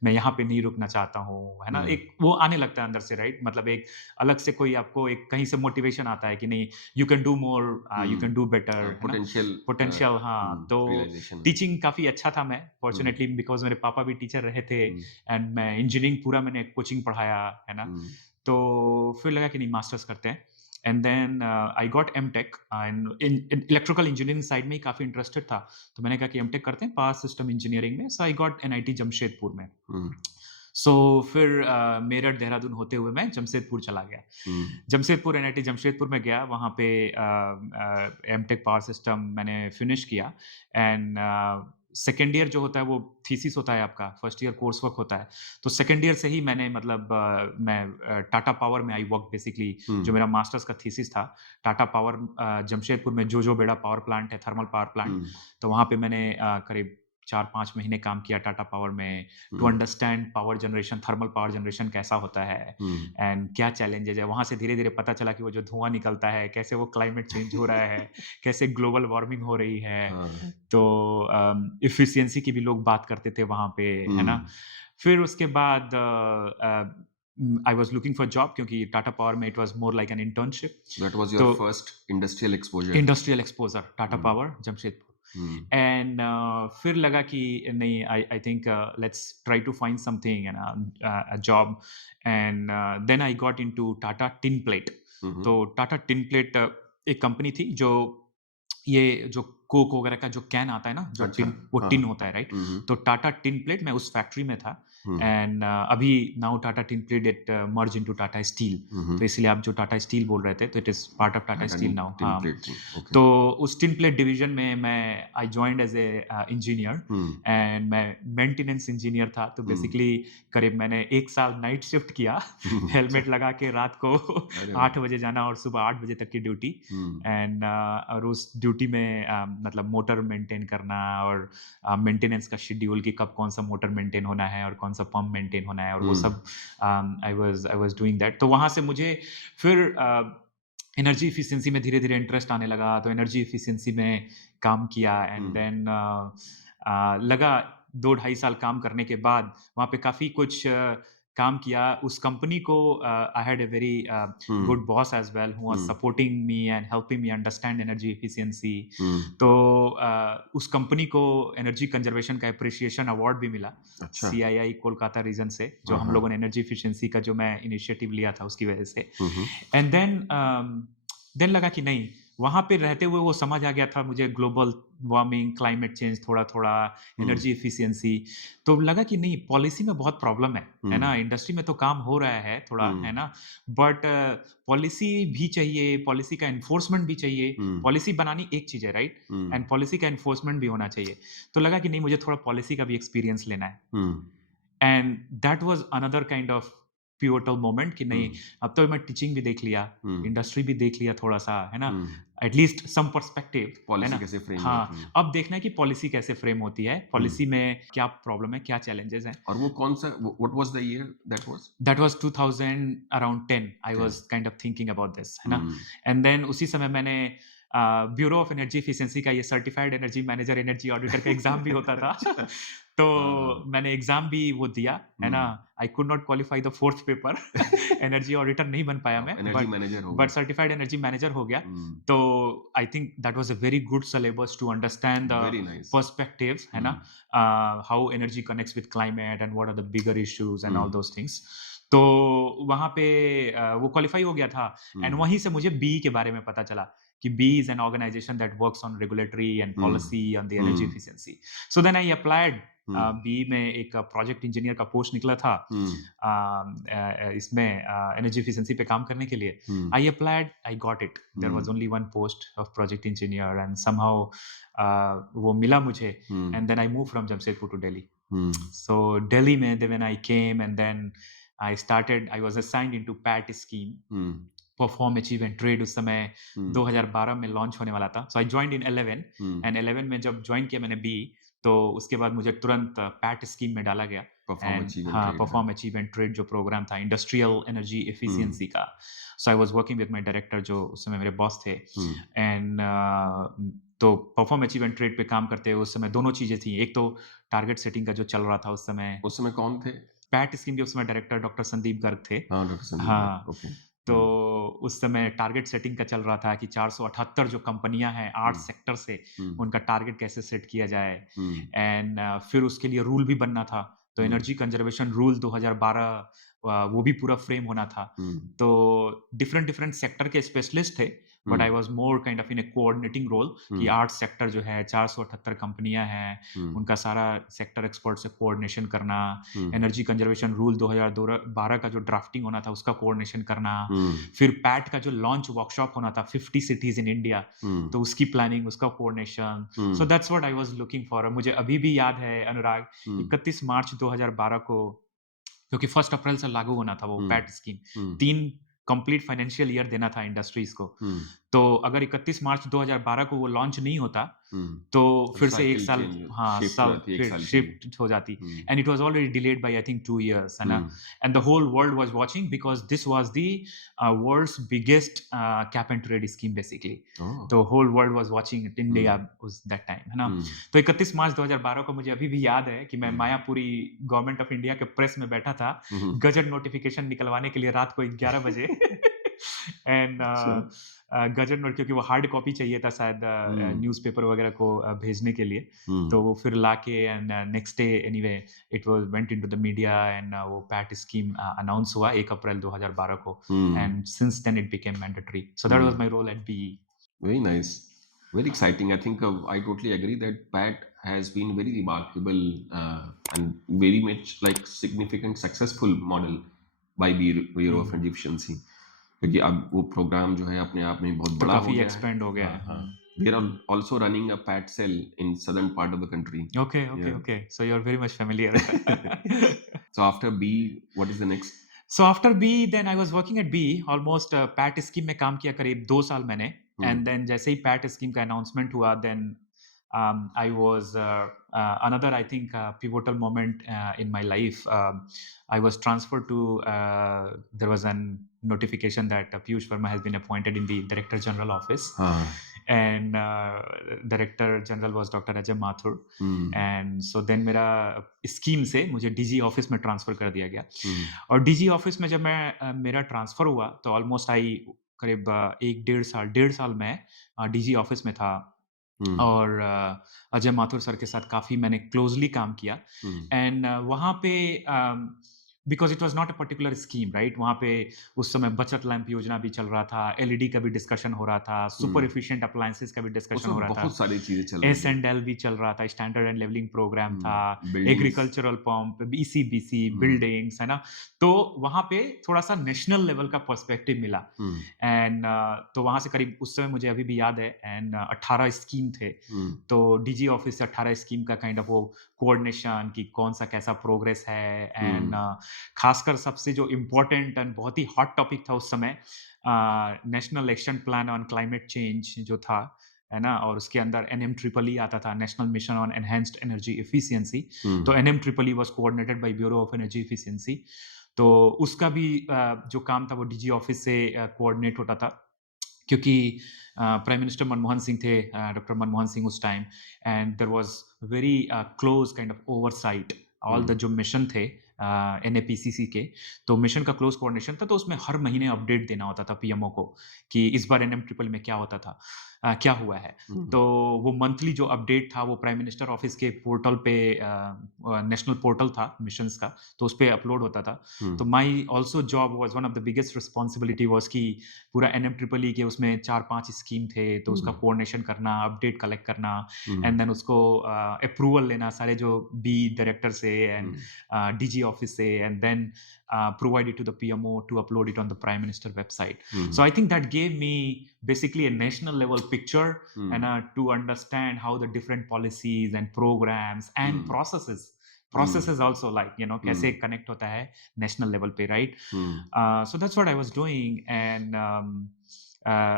मैं यहाँ पे नहीं रुकना चाहता हूँ, है ना? हुँ, एक वो आने लगता है अंदर से राइट? मतलब एक अलग से कोई आपको एक कहीं से मोटिवेशन आता है कि नहीं you can do more you can hmm, do better, है ना? पोटेंशियल पोटेंशियल हाँ, तो रियलाइज़ेशन है। टीचिंग काफ़ी अच्छा था मैं हुँ, फॉर्च्यूनेटली बिकॉज़ मेरे पापा भी टीचर रहे थे हुँ, एंड मैं इंजीनियरिंग पूरा मैंने कोचिंग पढ़ाया, है ना? हुँ, तो फिर लगा कि नहीं मास्टर्स करते हैं and then I got MTech and in electrical engineering side में ही काफ़ी इंटरेस्टेड था। तो मैंने कहा कि एमटेक करते हैं पावर सिस्टम इंजीनियरिंग में, so I got NIT Jamshedpur में। हुँ, सो फिर मेरठ, देहरादून होते हुए मैं जमशेदपुर चला गया। हुँ, जमशेदपुर एनआईटी जमशेदपुर में गया, वहाँ पे एमटेक पावर सिस्टम मैंने फिनिश किया एंड सेकंड ईयर जो होता है वो थीसिस होता है आपका, फर्स्ट ईयर कोर्स वर्क होता है। तो सेकंड ईयर से ही मैंने मतलब मैं टाटा पावर में आई वर्क बेसिकली हुँ, जो मेरा मास्टर्स का थीसिस था। टाटा पावर जमशेदपुर में जोजोबेड़ा पावर प्लांट है, थर्मल पावर प्लांट। हुँ, तो वहाँ पे मैंने करीब 4-5 महीने काम किया टाटा पावर में to hmm, understand power generation, thermal power generation कैसा होता है हुँ, एंड क्या चैलेंजेज़ है। वहाँ से धीरे-धीरे पता चला कि वो जो धुआँ निकलता है, कैसे वो क्लाइमेट चेंज हो रहा है, कैसे ग्लोबल वार्मिंग हो रही है। हाँ, तो एफिशिएंसी की भी लोग बात करते थे वहाँ पे, है ना? हुँ, फिर उसके बाद I was looking for job क्योंकि टाटा पावर में it was more like an internship. That was your तो first industrial exposure. Industrial exposure Tata hmm, power Jamshedpur. Hmm, and फिर लगा कि नहीं I I think let's try to find something a job and then I got into Tata tin plate. Hmm, हुँ, तो Tata tin plate एक company थी जो ये जो कोक वगैरह का जो कैन आता है ना, जो अच्छा, टिन वो हाँ, टिन होता है राइट? हुँ, हुँ, तो टाटा टिन प्लेट मैं उस फैक्ट्री में था हुँ, एंड अभी now Tata tin plate it merge into Tata steel. Hmm, हुँ, तो इसलिए आप जो टाटा स्टील बोल रहे थे तो it is part of Tata Tata steel now. Tin हाँ। प्लेट थी, ओके। तो उस टिन प्लेट डिवीज़न में मैं I joined as engineer hmm, and मैं मेंटेनेंस इंजीनियर था। तो हुँ, बेसिकली करीब मैंने 1 साल नाइट शिफ्ट किया, अच्छा, हेलमेट लगा के रात को अरे 8 वाह! बजे जाना और सुबह 8 बजे तक की ड्यूटी हुँ, एंड और उस ड्यूटी में मतलब मोटर मेंटेन करना और मेंटेनेंस का शेड्यूल कि कब कौन-सा मोटर मेंटेन होना है और कौन-सा पंप मेंटेन होना है और वो हुँ, सब आई वाज़ डूइंग दैट। तो वहाँ से मुझे फिर एनर्जी एफिशिएंसी में धीरे-धीरे इंटरेस्ट आने लगा, तो एनर्जी एफिशिएंसी में काम किया हुँ, एंड देन लगा 2 ढाई साल काम करने के बाद वहाँ पे काफ़ी कुछ काम किया। उस कंपनी को I had a very um, good boss as well who was um, supporting me and helping me understand energy efficiency. हुँ, तो उस कंपनी को एनर्जी कंज़र्वेशन का एप्रिसिएशन अवार्ड भी मिला, अच्छा, सीआईआई कोलकाता रीजन से, जो हाँ, हम हाँ, लोगों ने एनर्जी एफिशिएंसी का जो मैं इनिशिएटिव लिया था उसकी वजह से। हुँ, हुँ, एंड देन लगा कि नहीं, वहाँ पे रहते हुए वो समझ आ गया था मुझे ग्लोबल वार्मिंग, क्लाइमेट चेंज थोड़ा-थोड़ा, हुँ, एनर्जी एफिशिएंसी। तो लगा कि नहीं पॉलिसी में बहुत प्रॉब्लम है हुँ, ना? इंडस्ट्री में तो काम हो रहा है थोड़ा, है हुँ, ना? बट पॉलिसी भी चाहिए, पॉलिसी का एनफोर्समेंट भी चाहिए। हुँ, पॉलिसी बनानी एक चीज़ है, राइट? हुँ, एंड पॉलिसी का एनफोर्समेंट भी होना चाहिए। तो लगा कि नहीं मुझे थोड़ा पॉलिसी का भी एक्सपीरियंस लेना है। हुँ, and that was another kind of pivotal moment कि हुँ, नहीं, अब तो मैं टीचिंग भी देख लिया, हुँ, इंडस्ट्री भी देख लिया थोड़ा-सा, है ना? हुँ, एटलीस्ट सम पर्सपेक्टिव, है पॉलिसी ना? कैसे फ्रेम होती है? हाँ, अब देखना है कि पॉलिसी कैसे फ्रेम होती है, हुँ, पॉलिसी में क्या प्रॉब्लम है, क्या चैलेंजेज़ हैं। और वो कौन-सा what was the year that was? That was 2000 around 10 I 10 was kind of thinking about this, है ना? हुँ, एंड देन उसी समय मैंने ब्यूरो ऑफ एनर्जी एफिशिएंसी का ये certified energy manager, energy auditor का एग्ज़ाम भी होता था। अच्छा, तो हाँ, हाँ, मैंने एग्ज़ाम भी वो दिया, है ना? हुँ, I could not qualify the 4th paper energy auditor नहीं बन पाया आप मैं, एनर्जी मैनेजर हो बट गए। सर्टिफाइड एनर्जी मैनेजर हो गया। हुँ, तो I think that was a very good syllabus to understand the very nice. Perspectives, है ना? Um, how energy connects with climate and what are the bigger issues and um, all those things. तो वहाँ पे वो qualify हो गया था हुँ, and वहीं से मुझे बीई के बारे में पता चला कि B is an organization that works on regulatory and hmm policy on the energy hmm efficiency. So then I applied. Hmm B में एक प्रोजेक्ट इंजीनियर का पोस्ट निकला था हम्म इसमें एनर्जी एफिशिएंसी पे काम करने के लिए. हम्म I applied, I got it. There was hmm only one post of project engineer and somehow वो मिला मुझे हम्म and then I moved from Jamshedpur to Delhi. Hmm So Delhi में then when I came and then I was assigned into PAT scheme. Hmm perform achieve and trade उस समय हम्म 2012 में launch होने वाला था. So I joined in 11 hmm and 11 में जब join किया मैंने बी, तो उसके बाद मुझे तुरंत पैट स्कीम में डाला गया. परफॉर्म एंड अचीव एंड हाँ, ट्रेड हाँ परफॉर्म अचीव एंड ट्रेड जो प्रोग्राम था इंडस्ट्रियल एनर्जी हम्म एफिशिएंसी का. So I was working with my director जो उस समय मेरे बॉस थे. हम्म एंड तो परफॉर्म अचीव एंड ट्रेड पे काम करते हुए उस समय दोनों चीजें थी. एक तो टारगेट सेटिंग का जो चल रहा था उस समय. उस समय कौन थे? पैट स्कीम के उस समय डायरेक्टर डॉक्टर संदीप गर्ग थे. हाँ, डॉक्टर संदीप हाँ, गर्ग, ओके। तो उस समय टारगेट सेटिंग का चल रहा था कि 478 जो कंपनियां हैं 8 हुँ, सेक्टर से, हुँ, उनका टारगेट कैसे सेट किया जाए. हुँ, एंड फिर उसके लिए रूल भी बनना था. तो हुँ, एनर्जी कंजर्वेशन रूल 2012 वो भी पूरा फ्रेम होना था. हुँ, तो डिफरेंट डिफरेंट सेक्टर के स्पेशलिस्ट थे, um, but I was more kind of in a coordinating role कि हुँ, 8 सेक्टर जो है 478 कंपनियां हैं, हुँ, उनका सारा सेक्टर एक्सपर्ट से कोऑर्डिनेशन करना. हुँ, एनर्जी कंजर्वेशन रूल 2012 का जो ड्राफ्टिंग होना था उसका कोऑर्डिनेशन करना. हुँ, फिर पैट का जो लॉन्च वर्कशॉप होना था 50 सिटीज इन इंडिया, हुँ, तो उसकी प्लानिंग, उसका coordination. So hmm, that's what I was looking for. मुझे अभी भी याद है अनुराग, हुँ, 31 मार्च 2012 को, क्योंकि 1 अप्रैल से लागू होना था वो हुँ, पैट स्कीम. हुँ, 3 कंप्लीट फाइनेंशियल ईयर देना था इंडस्ट्रीज को. हुँ, तो अगर 31 मार्च 2012 को वो लॉन्च नहीं होता, हुँ, तो तो फिर से 1 साइकिल साल, चेंज हाँ, शिफ्ट हो साल जाती है 1 फिर साल के लिए। शिफ्ट हो जाती. Um, and it was already delayed by I think 2 years, है हुँ, ना? And the whole world was watching because this was the world's biggest cap and trade scheme basically. ओह! तो whole world was watching it, हुँ, India उस that time, है ना? हुँ, तो 31 मार्च 2012 को मुझे अभी भी याद है कि मैं हुँ, मायापुरी गवर्नमेंट ऑफ इंडिया के प्रेस में बैठा था, हुँ, हुँ, गजट नोटिफ़िकेशन निकलवाने के लिए रात को 11 बजे. एंड अच्छा, गजट नोट, क्योंकि वो हार्ड कॉपी चाहिए था शायद हुँ, न्यूज़पेपर वगैरह को भेजने के लिए. हुँ, तो वो फिर लाके and next day anyway it was went into the media and वो पैट स्कीम अनाउंस हुआ 1 अप्रैल 2012 को. Um, and since then it became mandatory. So that was um, my role at BEE. very nice, very exciting. I think I totally agree that PAT has been very remarkable and very much like significant successful model by Bureau of hmm, Energy Efficiency. क्योंकि अब वो programme जो है अपने आप में बहुत तो बड़ा हो काफ़ी गया है. एक्सपेंड हो गया हाँ, है. हाँ. हुँ. They are also running a PAT cell in southern part of the country. Okay, okay, Yeah. okay. So you're very much familiar. So after B, what is the next? So after B, then I was working at B. Almost PAT scheme में काम किया करीब 2 साल मैंने. Hmm. And then जैसे ही PAT scheme का announcement हुआ, then I was another, I think, pivotal moment in my life. I was transferred to, there was an notification that Piyush Verma has been appointed in the Director General office. हाँ. And Director General was Dr. Ajay Mathur. Hmm. And so then मेरा scheme से मुझे DG office में transfer कर दिया गया. Hmm. और DG office में जब मैं मेरा ट्रांसफ़र हुआ तो ऑलमोस्ट आई करीब 1 डेढ़ साल मैं डीजी ऑफिस में था. Hmm. और अजय माथुर सर के साथ काफ़ी मैंने क्लोज़ली काम किया. Hmm. एंड वहाँ पे because it was not a particular scheme, right? वहाँ पे उस समय बचत लैंप योजना भी चल रहा था, एलईडी का भी डिस्कशन हो रहा था, सुपर Hmm. एफिशिएंट अप्लायंसेस का भी डिस्कशन हो उसमें रहा था. बहुत सारी चीजें चल रही थी. एस&एल भी चल रहा था, स्टैंडर्ड एंड लेवलिंग प्रोग्राम था, Buildings. Agricultural pump, ECBC, Hmm. Buildings, है ना? तो वहाँ पे थोड़ा-सा नेशनल लेवल का पर्सपेक्टिव मिला. Hmm. एंड तो वहाँ से करीब उस समय मुझे अभी भी याद है, एंड 18 स्कीम थे. Hmm. तो डीजी ऑफिस से 18 स्कीम का काइंड ऑफ वो कोऑर्डिनेशन कि कौन-सा कैसा प्रोग्रेस है. एंड खासकर सबसे जो इम्पोर्टेंट एंड बहुत ही हॉट टॉपिक था उस समय, national action plan on climate change जो था, है ना? और उसके अंदर एनएम ट्रिपल ई आता था, national mission on enhanced energy efficiency. Hmm. तो NM triple E was coordinated by bureau of energy efficiency. तो उसका भी जो काम था वो डीजी ऑफिस से कोऑर्डिनेट होता था, क्योंकि प्राइम मिनिस्टर मनमोहन सिंह थे, डॉक्टर मनमोहन सिंह उस time. And there was very close kind of oversight all the जो मिशन थे एनएपीसीसी के. तो मिशन का क्लोज़ कोऑर्डिनेशन था, तो उसमें हर महीने अपडेट देना होता था पीएमओ को कि इस बार एनएम ट्रिपल में क्या होता था. क्या हुआ है। तो हुँ, वो मंथली जो अपडेट था वो प्राइम मिनिस्टर ऑफिस के पोर्टल पे नेशनल पोर्टल था मिशंस का, तो उसपे अपलोड होता था। हुँ, तो my also job was one of the biggest responsibility was कि पूरा एनएमट्रिपल के उसमें 4-5 स्कीम थे, तो उसका हुँ, कोऑर्डिनेशन करना, अपडेट कलेक्ट करना हुँ, एंड देन उसको अप्रूवल लेना सारे जो बी डायरेक्टर से हुँ, एंड डीजी ऑफिस से and then provide it to the PMO to upload it on the Prime Minister website. So hmm, I think that gave me basically a national level picture and hmm, to understand how the different policies and programs and hmm, processes also like कैसे हुँ, connect होता है national level पे, right? Hmm, So that's what I was doing and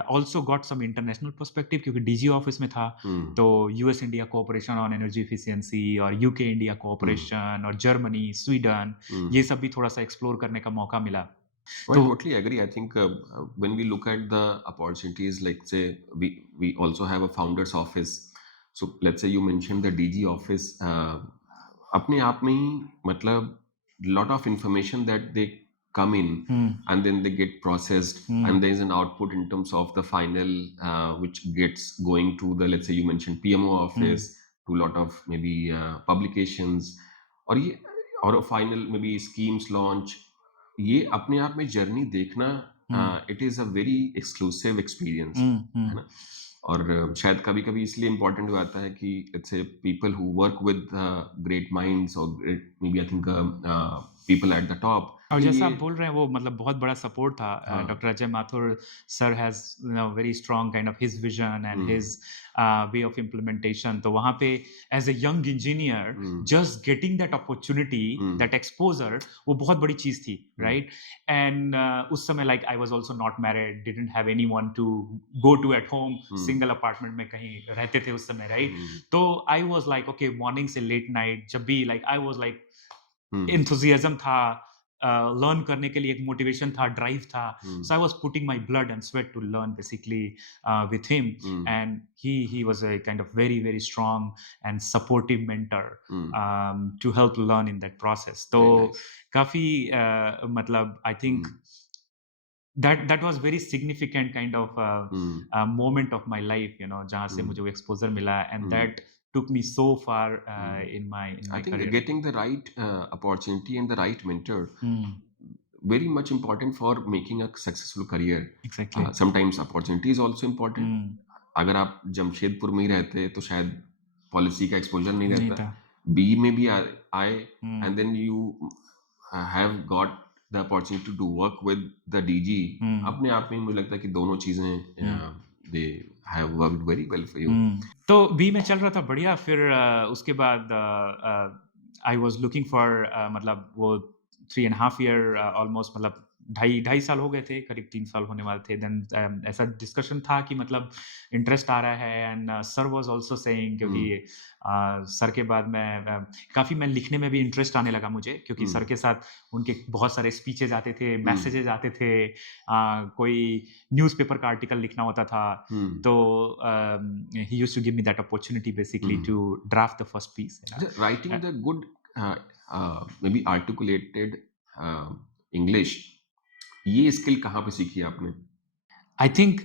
also got some international perspective क्योंकि DG office में था हुँ, तो US India cooperation on energy efficiency और यूके इंडिया हुँ, कोऑपरेशन और जर्मनी स्वीडन हुँ. ये सब भी थोड़ा सा एक्सप्लोर करने का मौका मिला Oh, I तो totally agree. I think when we look at the opportunities, like say we also have a founder's office. So let's say you mentioned the DG office. अपने आप में ही मतलब lot of information that they come in hmm and then they get processed hmm and there is an output in terms of the final which gets going to the let's say you mentioned PMO hmm office to a lot of maybe publications और ये और final maybe schemes launch ये अपने आप में journey देखना hmm it is a very exclusive experience, है हम्म ना? और शायद कभी-कभी इसलिए इम्पोर्टेंट हो जाता है कि let's say people who work with great minds और great maybe I think people at the top और लेकिन जैसा ये आप बोल रहे हैं वो मतलब बहुत बड़ा सपोर्ट था हाँ, doctor Ajay Mathur sir has very strong kind of his vision and hmm, his way of implementation तो वहाँ पे as a young engineer hmm, just getting that opportunity hmm, that exposure वो बहुत बड़ी चीज थी हुँ, राइट एंड उस समय like I was also not married didn't have anyone to go to at home um, single apartment में कहीं रहते थे उस समय राइट हुँ, तो I was like okay morning से लेट नाइट जब भी like I was like um, enthusiasm था लर्न करने के लिए एक मोटिवेशन था, ड्राइव था। Um, so I was putting my blood and sweat to learn basically with him hmm, and he was a kind of very, very strong and supportive mentor um, to help learn in that process. तो very nice. काफ़ी मतलब I um, think that was very significant kind of um, moment of my life, जहाँ से हुँ, मुझे वो exposure मिला and hmm, that took me so far hmm. in I my think career. getting the right opportunity and the right mentor Hmm, very much important for making a successful career. exactly. Sometimes opportunity is also important. Hmm, अगर आप जमशेदपुर में ही रहते तो शायद policy का exposure नहीं नहीं रहता था। बी में भी आए Hmm, and then you have got the opportunity to work with the DG hmm, अपने आप में मुझे लगता है कि दोनों चीजें hmm, they have worked very well for you तो बी में चल रहा था बढ़िया फिर उसके बाद आई वाज लुकिंग फॉर मतलब वो 3 एंड हाफ ईयर ऑलमोस्ट मतलब ढाई ढाई साल हो गए थे करीब 3 साल होने वाले थे देन ऐसा डिस्कशन था कि मतलब इंटरेस्ट आ रहा है and sir was also saying क्योंकि सर के बाद काफ़ी मैं लिखने में भी इंटरेस्ट आने लगा मुझे क्योंकि सर के साथ उनके बहुत सारे स्पीचेज़ आते थे मैसेजेस आते थे कोई न्यूज़पेपर का आर्टिकल लिखना होता था तो he used to give me that opportunity basically to draft the first piece. Writing Uh, the good may be articulated English ये स्किल कहाँ पे सीखी आपने I think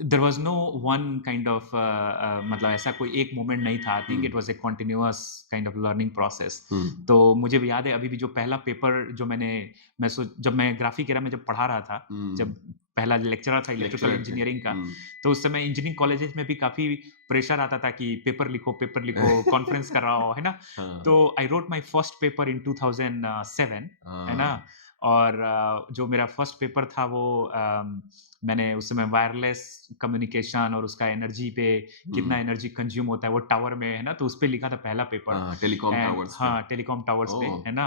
there was no one kind of मतलब ऐसा कोई एक मोमेंट नहीं था I think it hmm was a continuous kind of learning process hmm तो मुझे भी याद है अभी भी जो पहला पेपर जो जब मैं ग्राफिक एरा में जब पढ़ा रहा था हम्म जब पहला लेक्चरर था इलेक्ट्रिकल लेक्चरर थे इंजीनियरिंग का हम्म तो उस समय इंजीनियरिंग कॉलेजेस में भी काफ़ी प्रेशर आता था कि पेपर लिखो कॉन्फ्रेंस कर रहा हो है ना तो हाँ I wrote my first paper in 2007 है ना हाँ और जो मेरा फर्स्ट पेपर था वो मैंने उस समय वायरलेस कम्युनिकेशन और उसका एनर्जी पे कितना हम्म एनर्जी कंज्यूम होता है वो टावर में है ना तो उस पे लिखा था पहला पेपर हाँ टेलीकॉम एंड टावर्स पे हाँ टेलीकॉम टावर्स पे ओह है ना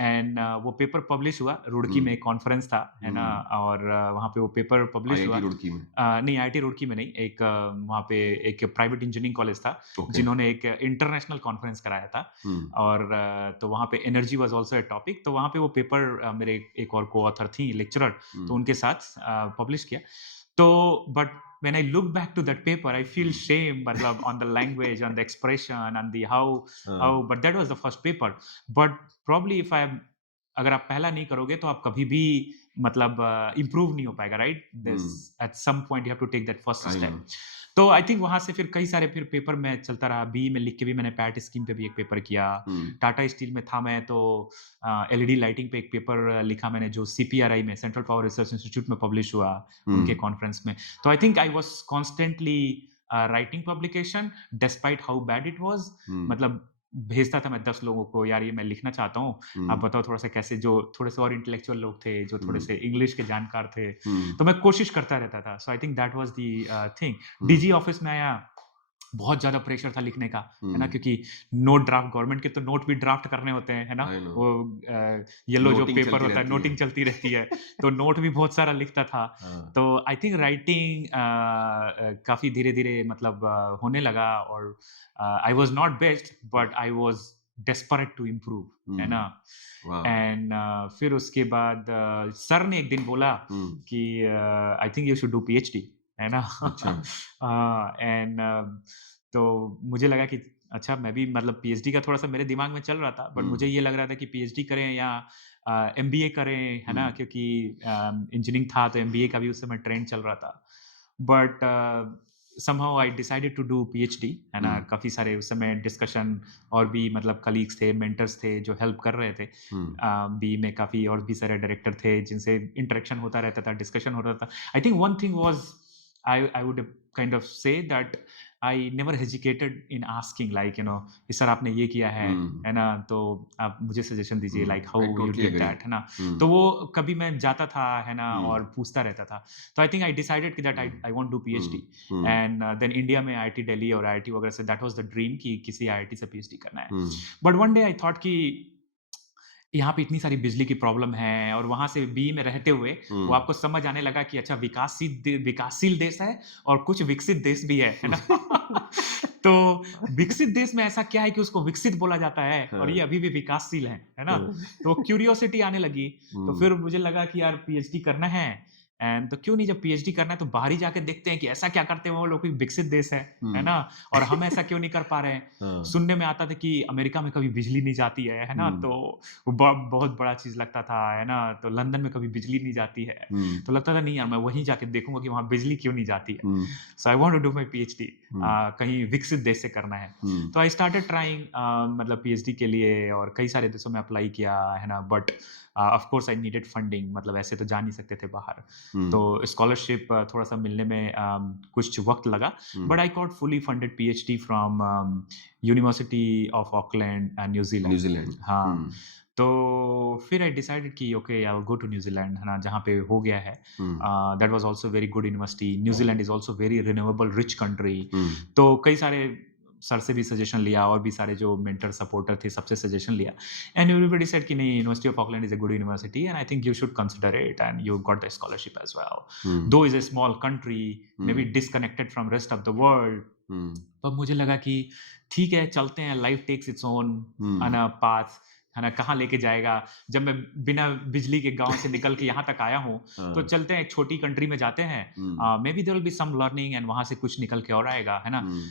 एंड वो पेपर पब्लिश हुआ रुड़की में हम्म एक कॉन्फ्रेंस था है ना हम्म और वहाँ पे वो पेपर पब्लिश आईआईटी हुआ रुड़की में नहीं आईआईटी रुड़की में नहीं एक वहाँ पे एक प्राइवेट इंजीनियरिंग कॉलेज था ओके जिन्होंने एक इंटरनेशनल कॉन्फ्रेंस कराया था हम्म और तो वहाँ पे energy was also a topic तो वहाँ पे वो पेपर मेरे एक और को-ऑथर थी लेक्चरर तो हम्म उनके साथ पब्लिश किया। तो but when I look back to that paper I feel hmm shame मतलब on the language, on the expression, on the हाँ how but that was the first paper. But probably if I am अगर आप पहला नहीं करोगे तो आप कभी भी मतलब इम्प्रूव नहीं हो पाएगा, right? This hmm, at some point you have to take that first I know. Step. तो आई थिंक वहाँ से फिर कई सारे फिर पेपर में चलता रहा। बीई में लिख के भी मैंने पैट स्कीम पे भी एक पेपर किया। हम्म, टाटा स्टील में था मैं तो एलईडी लाइटिंग पे एक पेपर लिखा मैंने जो सीपीआरआई में सेंट्रल पावर रिसर्च इंस्टीट्यूट में पब्लिश हुआ उनके हम्म, कॉन्फ्रेंस में। तो I think I was constantly writing publication despite how bad it was. हम्म, मतलब भेजता था मैं 10 लोगों को, यार ये मैं लिखना चाहता हूँ, आप हम्म, बताओ थोड़ा-सा कैसे, जो थोड़े-से और इंटेलेक्चुअल लोग थे, जो हम्म, थोड़े-से इंग्लिश के जानकार थे, हम्म, तो मैं कोशिश करता रहता था। So I think that was the thing. हम्म, डीजी ऑफिस में आया, बहुत ज़्यादा प्रेशर था लिखने का, है ना? हम्म, क्योंकि नोट ड्राफ्ट, गवर्नमेंट के तो नोट भी ड्राफ्ट करने होते हैं, है ना? I know. वो येलो जो नोटिंग पेपर चलती होता है, रहती है। नोटिंग चलती रहती है, तो नोट भी बहुत सारा लिखता था। हाँ। तो आई थिंक राइटिंग काफ़ी धीरे-धीरे मतलब होने लगा, और I was not best but I was desperate to improve, है ना? हम्म, वाह। एंड फिर उसके बाद सर ने एक दिन बोला हम्म, कि आई think you should do PhD, है ना? अच्छा। एंड तो मुझे लगा कि अच्छा, मैं भी मतलब पीएचडी का थोड़ा-सा मेरे दिमाग में चल रहा था, बट मुझे हम्म, ये लग रहा था कि पीएचडी करें या एमबीए करें, है ना? हम्म, क्योंकि इंजीनियरिंग था तो एमबीए का भी उस समय ट्रेंड चल रहा था। But somehow I decided to do PhD, है ना? हम्म, काफ़ी सारे उस समय डिस्कशन और भी मतलब कलीग्स थे, मेंटर्स थे जो हेल्प कर रहे थे। हम्म, बी में काफ़ी और भी सारे डायरेक्टर थे जिनसे इंटरेक्शन होता रहता था, डिस्कशन होता था। I think one thing was I would kind of say that I never hesitated in asking, like, you know, कि सर आपने ये किया हम्म, है ना? तो आप मुझे सजेशन दीजिए, like I how you totally did agree. That, है ना? तो हम्म, वो कभी मैं जाता था, है ना? हम्म, और पूछता रहता था। तो आई थिंक आई डिसाइडेड कि that I hmm, I want to do hmm, PhD. Hmm, and then India में आईआईटी दिल्ली और आईआईटी वगैरह say that was the dream कि किसी आईआईटी से पीएचडी करना है। Hmm, but one day I thought कि यहाँ पे इतनी सारी बिजली की प्रॉब्लम है, और वहाँ से बीई में रहते हुए वो हम्म, आपको समझ आने लगा कि अच्छा, विकासशील देश है और कुछ विकसित देश भी है ना? तो विकसित देश में ऐसा क्या है कि उसको विकसित बोला जाता है और ये हाँ, अभी भी विकासशील है ना? हाँ, तो क्यूरियोसिटी आने लगी, तो हम्म, फिर मुझे लगा कि यार पीएचडी करना है, एंड तो क्यों नहीं, जब पीएचडी करना है तो बाहर ही जाके देखते हैं कि ऐसा क्या करते हैं वो लोग, कोई विकसित देश है हम्म, ना? और हम ऐसा क्यों नहीं कर पा रहे हैं? हाँ, सुनने में आता था कि अमेरिका में कभी बिजली नहीं जाती है ना? हम्म, तो वो बहुत बड़ा चीज़ लगता था, है ना? तो लंदन में कभी बिजली नहीं जाती है। हम्म, तो लगता था नहीं यार, मैं वहीं जाके देखूँगा कि वहाँ बिजली क्यों नहीं जाती है। Hmm, so I want to do my PhD, हम्म, कहीं विकसित देश से करना है। हम्म, तो आई स्टार्टेड ट्राइंग मतलब पीएचडी के लिए, और कई सारे देशों में अप्लाई किया, है ना? But of course I needed funding, मतलब ऐसे तो जा नहीं सकते थे बाहर। तो हम्म, स्कॉलरशिप थोड़ा-सा मिलने में कुछ वक़्त लगा, but hmm, I got fully funded PhD from university of Auckland New Zealand. New Zealand. हाँ, हम्म, तो फिर आई डिसाइडेड कि okay, I will go to New Zealand, है ना? जहाँ पे हो गया है। Hmm, that was also very good university. New Zealand is also very renewable rich country. हम्म, तो कई सारे सर से भी सजेशन लिया, और भी सारे जो मेंटर सपोर्टर थे सबसे सजेशन लिया, एंड एवरीबॉडी सेड कि नहीं, university of Auckland is a good university and I think you should consider it, and you got the scholarship as well. Hmm, though is a small country, maybe hmm, disconnected from rest of the world. हम्म, तो अब मुझे लगा कि ठीक है, चलते हैं, life takes its own hmm, path, है ना? कहाँ लेके जाएगा? जब मैं बिना बिजली के गाँव से निकल के यहाँ तक आया हूँ, तो हाँ, चलते हैं एक छोटी कंट्री में जाते हैं। Hmm, maybe there will be some learning and वहाँ से कुछ निकल के और आएगा, है ना? हम्म,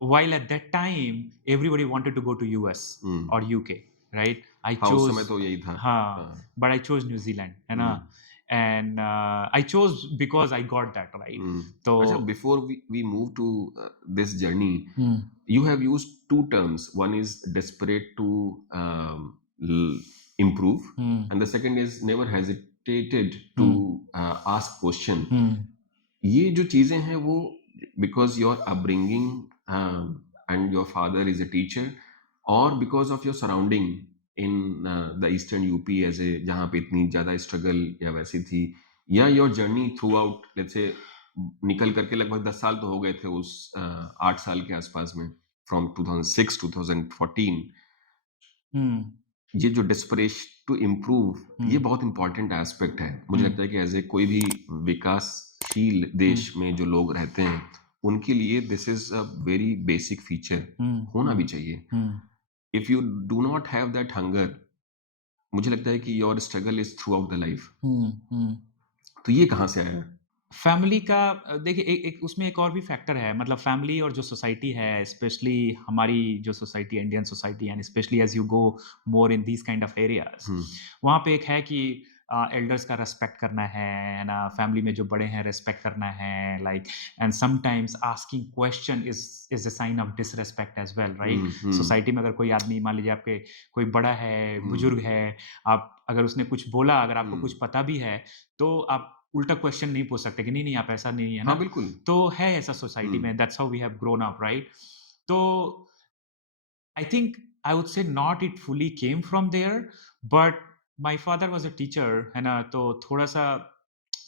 While at that time everybody wanted to go to US hmm, or UK, right? I हाँ, उस chose, समय तो यही था। हाँ, हाँ, but I chose New Zealand, है ना? हम्म, And I chose because I got that right. Hmm. तो अच्छा, before we move to this journey, hmm, you have used two terms. One is desperate to improve, hmm, and the second is never hesitated to hmm, ask question. हुँ, ये जो चीजें हैं वो because your upbringing and your father is a teacher, or because of your surrounding in the eastern UP as a जहाँ पे इतनी ज्यादा struggle या वैसी थी, या your journey throughout, let's say निकल करके लगभग 10 साल तो हो गए थे उस 8 साल के आसपास में, फ्रॉम 2006 2014, हुँ, ये जो डेस्परेशन टू इम्प्रूव, हुँ, ये बहुत इंपॉर्टेंट एस्पेक्ट है। मुझे हुँ, लगता है कि एज ए कोई भी विकासशील हुँ, देश में जो लोग रहते हैं, उनके लिए this is a very basic feature, हुँ, होना हुँ, भी चाहिए। Um, if you do not have that hunger, मुझे लगता है कि your struggle is throughout the life. हुँ, हुँ। तो ये कहाँ से आया? फैमिली का देखिए, एक एक उसमें एक और भी फैक्टर है, मतलब फैमिली और जो सोसाइटी है, स्पेशली हमारी जो society Indian society, and specially as you go more in these kind of areas, hmm, वहाँ पे एक है कि एल्डर्स का रिस्पेक्ट करना है ना? फैमिली में जो बड़े हैं रिस्पेक्ट करना है, like and sometimes asking question is a sign of disrespect as well, right? Hmm, hmm, society में अगर कोई आदमी मान लीजिए आपके कोई बड़ा है, हुँ, बुजुर्ग है, आप अगर उसने कुछ बोला, अगर आपको हुँ। कुछ पता भी है, तो आप उल्टा क्वेश्चन नहीं पूछ सकते कि नहीं, नहीं आप ऐसा नहीं है हाँ, ना? बिल्कुल। तो है ऐसा सोसाइटी हुँ, में, that's how we have grown up, right? तो I think I would say not it fully came from there, but my father was a teacher, है ना? तो थोड़ा-सा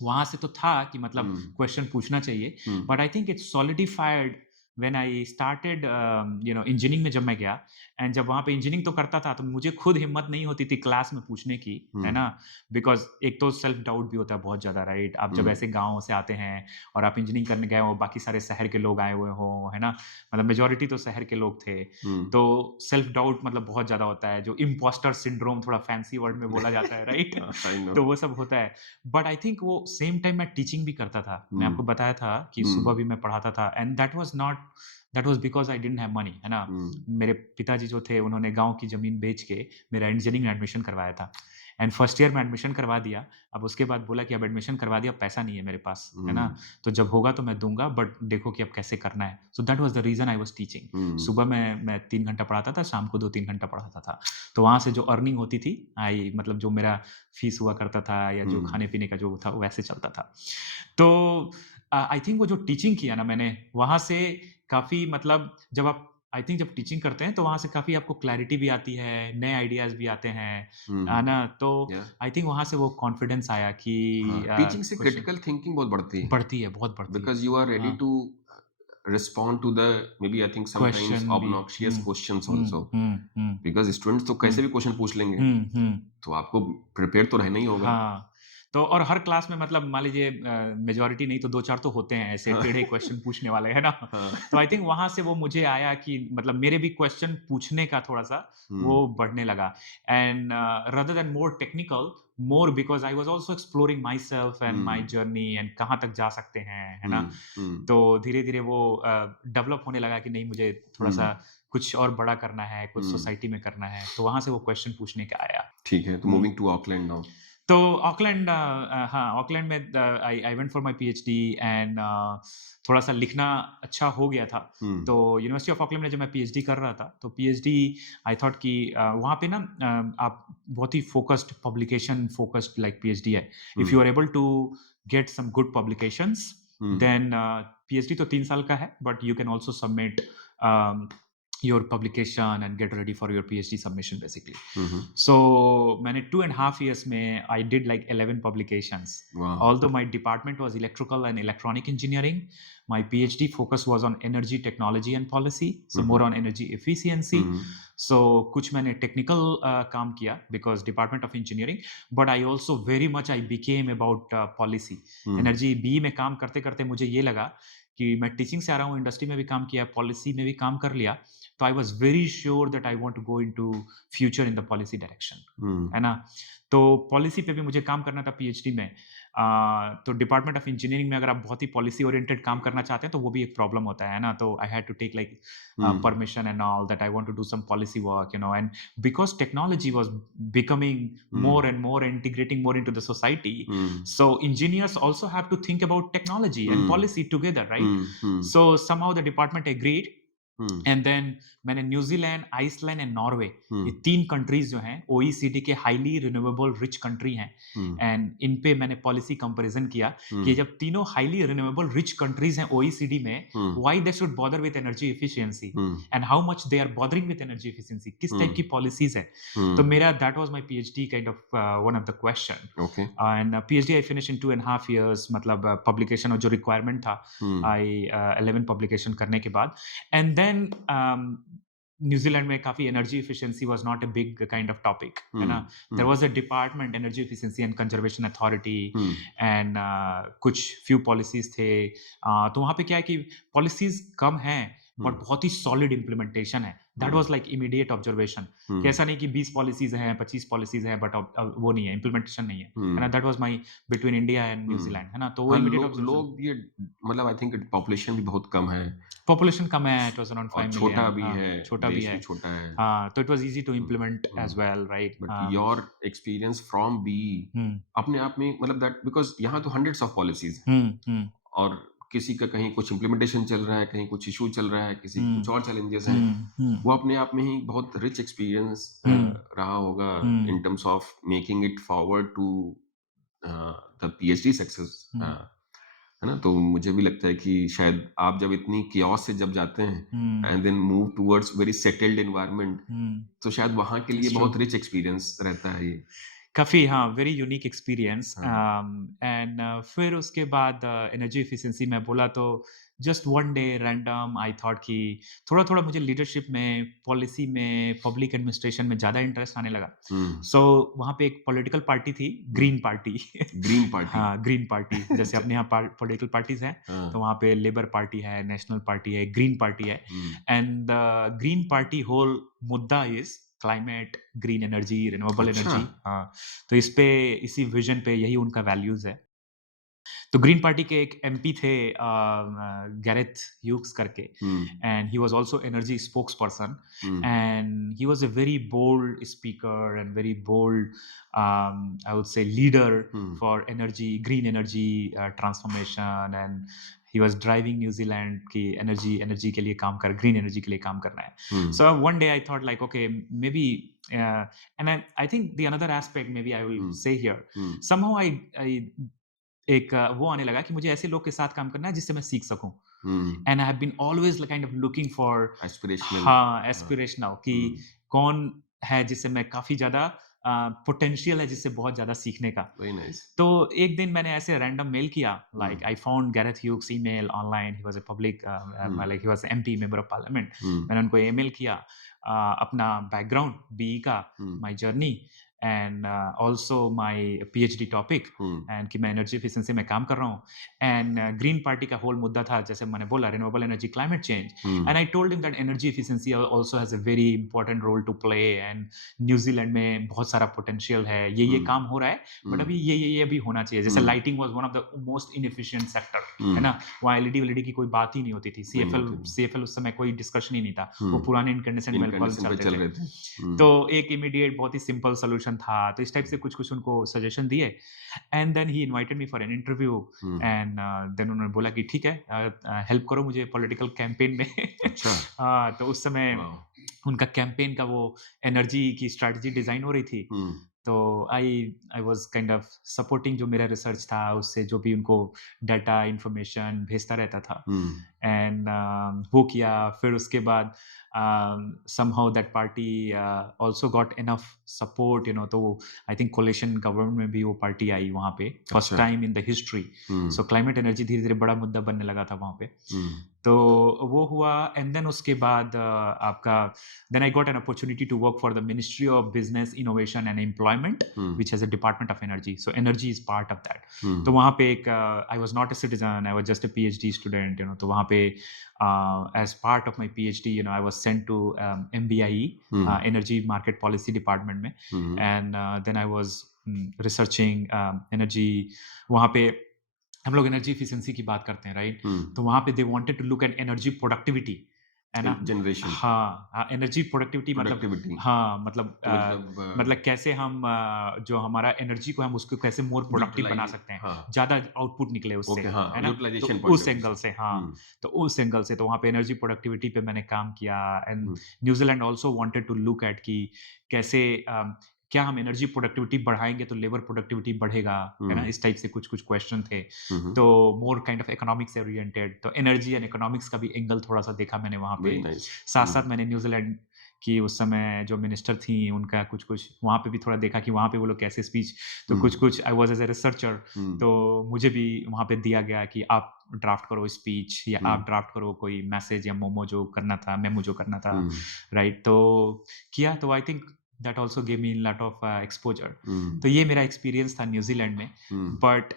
वहाँ से तो था कि मतलब हुँ, क्वेश्चन पूछना चाहिए, um, but I think it's solidified when I started engineering में जब मैं गया एंड जब वहाँ पे इंजीनियरिंग तो करता था, तो मुझे खुद हिम्मत नहीं होती थी क्लास में पूछने की, है हुँ, ना? बिकॉज़ एक तो सेल्फ डाउट भी होता है बहुत ज़्यादा, राइट? आप जब हुँ, ऐसे गाँव से आते हैं और आप इंजीनियरिंग करने गए हो, बाकी सारे शहर के लोग आए हुए हों, है ना? मतलब मेजॉरिटी तो शहर के लोग थे। हुँ। तो सेल्फ डाउट मतलब बहुत ज़्यादा होता है, जो इम्पोस्टर सिंड्रोम थोड़ा फैंसी वर्ड में बोला जाता है, राइट? I know. तो वो सब होता है। बट आई थिंक वो सेम टाइम मैं टीचिंग भी करता था। मैं हुँ, आपको बताया था कि सुबह हुँ, भी मैं पढ़ाता था and that was because I didn't have money, है ना? हुँ, मेरे पिताजी जो थे उन्होंने गाँव की ज़मीन बेच के मेरा इंजीनियरिंग में एडमिशन करवाया था एंड फर्स्ट ईयर में एडमिशन करवा दिया। अब उसके बाद बोला कि अब एडमिशन करवा दिया, पैसा नहीं है मेरे पास, है ना? हुँ, तो जब होगा तो मैं दूँगा बट देखो कि अब कैसे करना है। So that was the reason I was teaching. हुँ, सुबह मैं 3 घंटा पढ़ाता था, शाम को 2-3 घंटा पढ़ाता था। तो वहाँ से जो अर्निंग होती थी, आई मतलब जो मेरा फीस हुआ करता था या जो हुँ, खाने-पीने का जो था, वैसे चलता था। तो आई थिंक वो जो टीचिंग किया ना मैंने, वहाँ से काफ़ी मतलब जब आप आई थिंक जब टीचिंग करते हैं, तो वहाँ से काफ़ी आपको क्लैरिटी भी आती है, नए आइडियाज़ भी आते हैं, है हुँ, ना? तो या आई थिंक वहाँ से वो कॉन्फिडेंस आया कि हाँ, टीचिंग से क्वेश्चन क्रिटिकल थिंकिंग बहुत बढ़ती है बढ़ती है, बहुत बढ़ती है। बिकॉज़ यू आर रेडी हाँ, to respond to the maybe I think sometimes question भी obnoxious questions um, also um, um, because students तो हुँ, कैसे भी क्वेश्चन पूछ लेंगे, हुँ, हुँ। तो आपको प्रिपेयर तो रहना ही होगा। हाँ, तो और हर क्लास में मतलब मान लीजिए मेजॉरिटी नहीं तो 2-4 तो होते हैं ऐसे हाँ, टेढ़े क्वेश्चन पूछने वाले, है ना? हाँ, तो आई थिंक वहाँ से वो मुझे आया कि मतलब मेरे भी क्वेश्चन पूछने का थोड़ा-सा हुँ, वो बढ़ने लगा and rather than more technical, more because I was also exploring my self and my hmm, journey and कहाँ तक जा सकते हैं, है ना? हुँ, हुँ, तो धीरे-धीरे वो डेवलप होने लगा कि नहीं मुझे हुँ, थोड़ा-सा कुछ और बड़ा करना है, कुछ हुँ, सोसाइटी में करना है, तो वहाँ से वो क्वेश्चन पूछने का आया। ठीक है, तो हुँ। Moving to Auckland now. तो ऑकलैंड हाँ, ऑकलैंड में I went for my PhD and थोड़ा-सा लिखना अच्छा हो गया था। हुँ, तो यूनिवर्सिटी ऑफ ऑकलैंड में जब मैं पीएचडी कर रहा था, तो पीएचडी आई थॉट कि वहाँ पे ना आप बहुत ही focused publication focused like PhD है। If you um, are able to get some good publications um, then PhD तो 3 साल का है, but you can also submit a, your publication and get ready for your PhD submission basically. Hmm, hmm, So मैंने 2.5 years में I did like 11 publications. वाह! Although my department was electrical and electronic engineering, my PhD focus was on energy technology and policy, so hmm, more hmm, on energy efficiency. Hmm, hmm, So कुछ मैंने technical काम किया because department of engineering, but I also very much I became about policy. Hmm, Energy B में काम करते करते मुझे ये लगा कि मैं टीचिंग से आ रहा हूँ, इंडस्ट्री में भी काम किया, पॉलिसी में भी काम कर लिया, तो I was very sure that I want to go into future in the policy direction, um, है ना? तो पॉलिसी पे भी मुझे काम करना था पीएचडी में। तो डिपार्टमेंट ऑफ इंजीनियरिंग में अगर आप बहुत ही पॉलिसी ओरिएंटेड काम करना चाहते हैं, तो वो भी एक प्रॉब्लम होता है ना? तो I had to take like hmm, permission and all that I want to do some policy work, you know, and because technology was becoming hmm, more and more integrating more into the society, hmm, so engineers also have to think about technology and hmm, policy together, right? Hmm, hmm, So somehow the department agreed hmm, and then मैंने New Zealand, Iceland and Norway ये hmm, 3 countries जो हैं OECD के highly renewable rich country हैं hmm, and in पे मैंने policy comparison किया कि जब तीनों हाइली रिन्यूएबल रिच कंट्रीज़ हैं ओईसीडी में, um, why they should bother with energy efficiency um, and how much they are bothering with energy efficiency, किस टाइप की हुँ, पॉलिसीज़ हैं। तो हुँ, मेरा that was my PhD kind of one of the question okay, and PhD I finish in 2 and half years मतलब publication और जो requirement था हुँ, आई 11 पब्लिकेशन करने के बाद एंड देन न्यूजीलैंड में काफ़ी energy efficiency was not a big kind of topic, है ना? Um, there um, was a department energy efficiency and conservation authority um, and कुछ फ्यू पॉलिसीज़ थे। तो वहाँ पे क्या है कि पॉलिसीज़ कम हैं, बट हुँ, बहुत ही सॉलिड इम्प्लीमेंटेशन है। That was like immediate observation कि ऐसा नहीं कि 20 पॉलिसीज हैं 25 पॉलिसीज हैं बट वो नहीं है इम्प्लीमेंटेशन नहीं है ना that was my between India and New Zealand है ना तो वो हाँ, इमीडिएट ऑब्जर्वेशन लोग ये मतलब आई थिंक पॉपुलेशन भी बहुत कम है पॉपुलेशन कम है इट वाज अराउंड और 5 छोटा मिलियन भी हाँ है, छोटा भी देश है भी छोटा है। हाँ तो it was easy to implement as well right but your experience from BEE hmm अपने आप में मतलब दैट बिकॉज़ यहाँ तो हंड्रेड्स ऑफ पॉलिसीज़ हैं हम्म और किसी का कहीं कुछ इम्प्लीमेंटेशन चल रहा है, कहीं कुछ इश्यू चल रहा है, किसी के हम्म कुछ और चैलेंजेस हैं। हम्म वो अपने आप में ही बहुत रिच एक्सपीरियंस हम्म रहा होगा hmm in terms of making it forward to the PhD success hmm है ना? तो मुझे भी लगता है कि शायद आप जब इतनी chaos से जब जाते हैं hmm and then move towards very settled environment hmm तो शायद वहाँ के लिए इट्स ट्रू बहुत रिच एक्सपीरियंस रहता है ये। काफ़ी हाँ, वेरी यूनिक एक्सपीरियंस हाँ। एंड फिर उसके बाद एनर्जी एफिशिएंसी मैं बोला तो just one day random I thought कि थोड़ा-थोड़ा मुझे लीडरशिप में, पॉलिसी में, पब्लिक एडमिनिस्ट्रेशन में ज़्यादा इंटरेस्ट आने लगा। हुँ, सो वहाँ पे एक पॉलिटिकल पार्टी थी, हुँ। Green party Green party. हाँ, ग्रीन पार्टी जैसे अच्छा। अपने यहाँ पॉलिटिकल पार्टीज़ हैं, हाँ। तो वहाँ पे लेबर पार्टी है, नेशनल पार्टी है, ग्रीन पार्टी है हुँ। And the Green party whole मुद्दा is climate, green energy, renewable अच्छा। एनर्जी हाँ, तो इस पे इसी विज़न पे यही उनका वैल्यूज़ है। तो ग्रीन पार्टी के एक एमपी थे गैरेथ ह्यूग्स करके um, and he was also energy spokesperson um, and he was a very bold speaker and very bold I would say leader um, for energy green energy transformation and he was driving New Zealand की energy energy के लिए काम कर green energy के लिए काम करना है हुँ, so one day I thought like okay maybe and I think the another aspect maybe I will hmm, say here hmm, somehow I एक वो आने लगा कि मुझे ऐसे लोग के साथ काम करना है जिससे मैं सीख सकूँ। Um. And I have been always kind of looking for aspirational हाँ, हाँ। एस्पिरेशनल कि हुँ, कौन है जिससे मैं काफ़ी ज़्यादा पोटेंशियल है जिससे बहुत ज़्यादा सीखने का। Very nice. तो एक दिन मैंने ऐसे रैंडम मेल किया um, like I found Gareth Hughes email online he was a public um, like he was MP member of parliament. Um, मैंने उनको ईमेल किया अपना बैकग्राउंड बीई का, um, my journey and also my PhD topic um, and कि मैं energy efficiency में काम कर रहा हूँ एंड ग्रीन पार्टी का होल मुद्दा था जैसे मैंने बोला renewable energy climate change hmm, and I told him that energy efficiency also has a very important role to play and New Zealand में बहुत सारा पोटेंशियल है ये हुँ, काम हो रहा है बट हुँ, अभी ये अभी होना चाहिए जैसे um, lighting was one of the most inefficient sector um. है ना वहाँ एलईडी वेलईडी की कोई बात ही नहीं होती थी नहीं सीएफएल होते थे। सीएफएल उस समय कोई डिस्कशन ही नहीं था हुँ, वो पुराने इनकैंडेसेंट बल्ब इनकैंडेसेंट पे चलते चल थे रहे थे। हुँ, तो एक इमीडिएट बहुत ही सिंपल सॉल्यूशन था तो इस टाइप से कुछ-कुछ उनको सजेशन दिए and then he invited me for an interview hmm, and then उन्होंने बोला कि ठीक है हेल्प करो मुझे पॉलिटिकल कैंपेन में अच्छा, तो उस समय वाओ! उनका कैंपेन का वो एनर्जी की स्ट्रैटेजी डिज़ाइन हो रही थी हुँ, तो I I was kind of supporting जो मेरा रिसर्च था उससे जो भी उनको डाटा इन्फॉर्मेशन भेजता रहता था हुँ, एंड वो किया फिर उसके बाद somehow that party also got enough support you know तो आई थिंक कोलिशन गवर्नमेंट में भी वो पार्टी आई वहाँ पे फर्स्ट अच्छा, time in the history hmm, so climate energy धीरे धीरे बड़ा मुद्दा बनने लगा था वहाँ पे हुँ, तो वो हुआ एंड देन उसके बाद आपका then I got an opportunity to work for the Ministry of Business, Innovation and Employment, hmm, which has a Department of Energy. So energy is part of that. हुँ, तो वहाँ पे एक I was not a citizen, I was just a PhD student, you know. तो वहाँ पे as part of my PhD, you know, I was sent to MBIE, hmm, Energy Market Policy Department में, हुँ, and then I was researching energy. वहाँ पे हम लोग energy efficiency की बात करते हैं राइट हुँ, तो वहाँ पे they wanted to look at energy productivity है ना जनरेशन, हाँ एनर्जी प्रोडक्टिविटी मतलब प्रोडक्टिविटी हाँ मतलब तो मतलब मतलब कैसे हम जो हमारा एनर्जी को हम उसको कैसे मोर प्रोडक्टिव बना यूटिलाइज सकते हैं हाँ, ज़्यादा आउटपुट निकले उससे ओके हाँ, है ना तो यूटिलाइजेशन पॉइंट उस ऑफ व्यू एंगल से। से हाँ हुँ, तो उस एंगल से तो वहाँ पे एनर्जी प्रोडक्टिविटी पे मैंने काम किया and hmm, New Zealand also wanted to look at कि कैसे क्या हम एनर्जी प्रोडक्टिविटी बढ़ाएंगे तो लेबर प्रोडक्टिविटी बढ़ेगा है ना हुँ, इस टाइप से कुछ कुछ क्वेश्चन थे हुँ, हुँ, तो मोर काइंड ऑफ इकोनॉमिक्स ओरिएंटेड तो एनर्जी एंड इकोनॉमिक्स का भी एंगल थोड़ा-सा देखा मैंने वहाँ पे। Very nice. हुँ, साथ-साथ मैंने न्यूज़ीलैंड की उस समय जो मिनिस्टर थी उनका कुछ-कुछ वहाँ पे भी थोड़ा देखा कि वहाँ पे वो लोग कैसे स्पीच तो हुँ, कुछ-कुछ I was as a researcher um, तो मुझे भी वहाँ पे दिया गया कि आप ड्राफ्ट करो स्पीच या हुँ, आप ड्राफ्ट करो कोई मैसेज या मोमो जो करना था, मेमो जो करना था, हुँ, राइट? तो किया तो I think that also give me lot of exposure. Um, तो ये मेरा एक्सपीरियंस था न्यूज़ीलैंड में um, but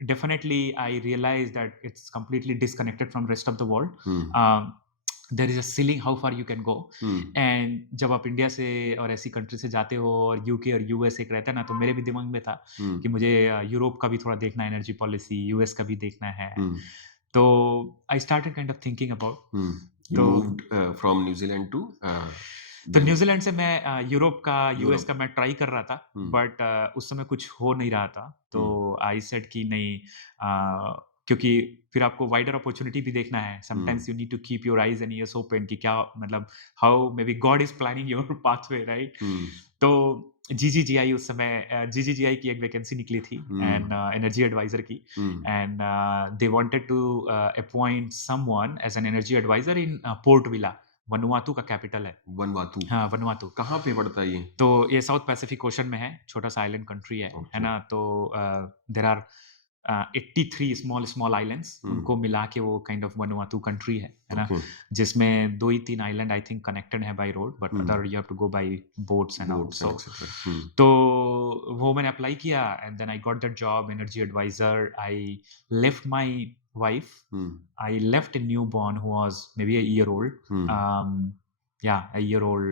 definitely I realized that it's completely disconnected from rest of the world. Hmm, there is a ceiling how far you can go. Hmm, and जब आप India से और ऐसी कंट्री से जाते हो और यूके और यूएस एक रहता है ना, तो मेरे भी दिमाग में था हुँ, कि मुझे यूरोप का भी थोड़ा देखना है एनर्जी पॉलिसी, यूएस का भी देखना है। हुँ, तो I started kind of thinking about. Um. You तो moved from New Zealand to then New Zealand से मैं यूरोप का, यूएस यूरोप। का मैं ट्राई कर रहा था, हुँ, बट उस समय कुछ हो नहीं रहा था। तो हुँ, आई सेड कि नहीं, क्योंकि फिर आपको वाइडर अपॉर्च्युनिटी भी देखना है। Um, sometimes you need to keep your eyes and ears open कि क्या मतलब how may be God is planning your pathway, right? हुँ, तो जीजीजीआई उस समय जीजीजीआई की एक वैकेंसी निकली थी एंड हुँ, एनर्जी एडवाइज़र की। Um. And they wanted to appoint someone as an energy adviser in Port Vila, Vanuatu का कैपिटल है। वनवातू, हाँ, वनुआतू। कहाँ पे पड़ता है ये? तो ये साउथ पैसिफिक ओशन में है, छोटा-सा आइलैंड कंट्री है ओके, ना? तो there are 83 small small islands, um, उनको मिला के वो काइंड ऑफ वनुआतू कंट्री है ना? ओके, जिसमें 2 ही 3 आइलैंड आई थिंक कनेक्टेड है by road, but um, other you have to go by boats and all. Boats and etcetera, um, तो वो मैंने अप्लाई किया and then I got that job energy adviser. I left my wife, um, I left a newborn who was maybe a year old. Hmm, Um, yeah, a year old.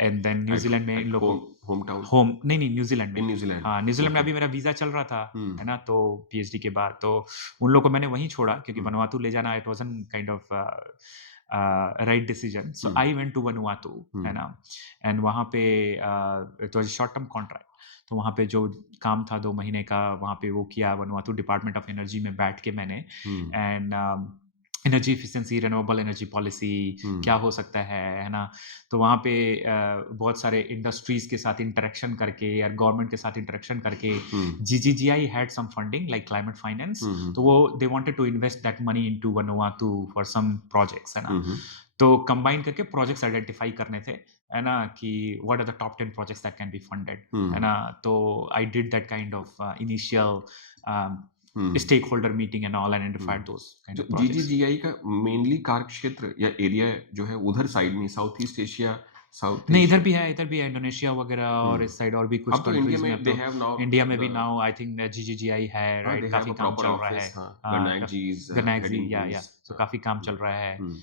And then eight New Zealand में इन eight लोग को home town home नहीं, नहीं New Zealand में। इन New Zealand, हाँ, New Zealand में okay, अभी मेरा वीज़ा चल रहा था, हुँ, है ना? तो पीएचडी के बाद तो उन लोग को मैंने वहीं छोड़ा क्योंकि हुँ, वनुआतू ले जाना it wasn't kind of right decision. So um, I went to Vanuatu, um, है ना? एंड वहाँ पे it was a short term contract. तो वहाँ पे जो काम था 2 महीने का, वहाँ पे वो किया वनुआतू डिपार्टमेंट ऑफ एनर्जी में बैठ के मैंने। Um, and energy efficiency, renewable energy policy क्या हुँ, हो सकता है ना? तो वहाँ पे बहुत सारे इंडस्ट्रीज़ के साथ इंटरेक्शन करके या गवर्नमेंट के साथ इंटरेक्शन करके हुँ, जीजीजीआई had some funding like climate finance. हुँ, हुँ, तो वो दे wanted to invest that money into Vanuatu for some projects, है ना? हुँ, हुँ, तो कंबाइन करके प्रोजेक्ट्स आइडेंटिफाई करने थे, है ना? कि what are the top 10 projects that can be funded, है हुँ, ना? तो I did that kind of initial um, stakeholder meeting and all um. Identified those kind जो ऑफ प्रोजेक्ट्स। जीजीजीआई का मेनली कार्यक्षेत्र या एरिया जो है उधर साइड में साउथ ईस्ट एशिया, साउथ नहीं, एशिया इधर भी है इंडोनेशिया वगैरह और हुँ। इस साइड और भी कुछ अब तो इंडिया कंट्रीज़ में। में अब दे तो हैव नाउ इंडिया में भी द नाउ आई थिंक जीजीजीआई है, हाँ, दे राइट? हैव काफ़ी अ काम प्रॉपर चल रहा है। ऑफिस हाँ, हाँ, गनायक जी इज़ गनायक-जी, हेडिंग या दिस तो काफ़ी काम चल रहा है। हुँ,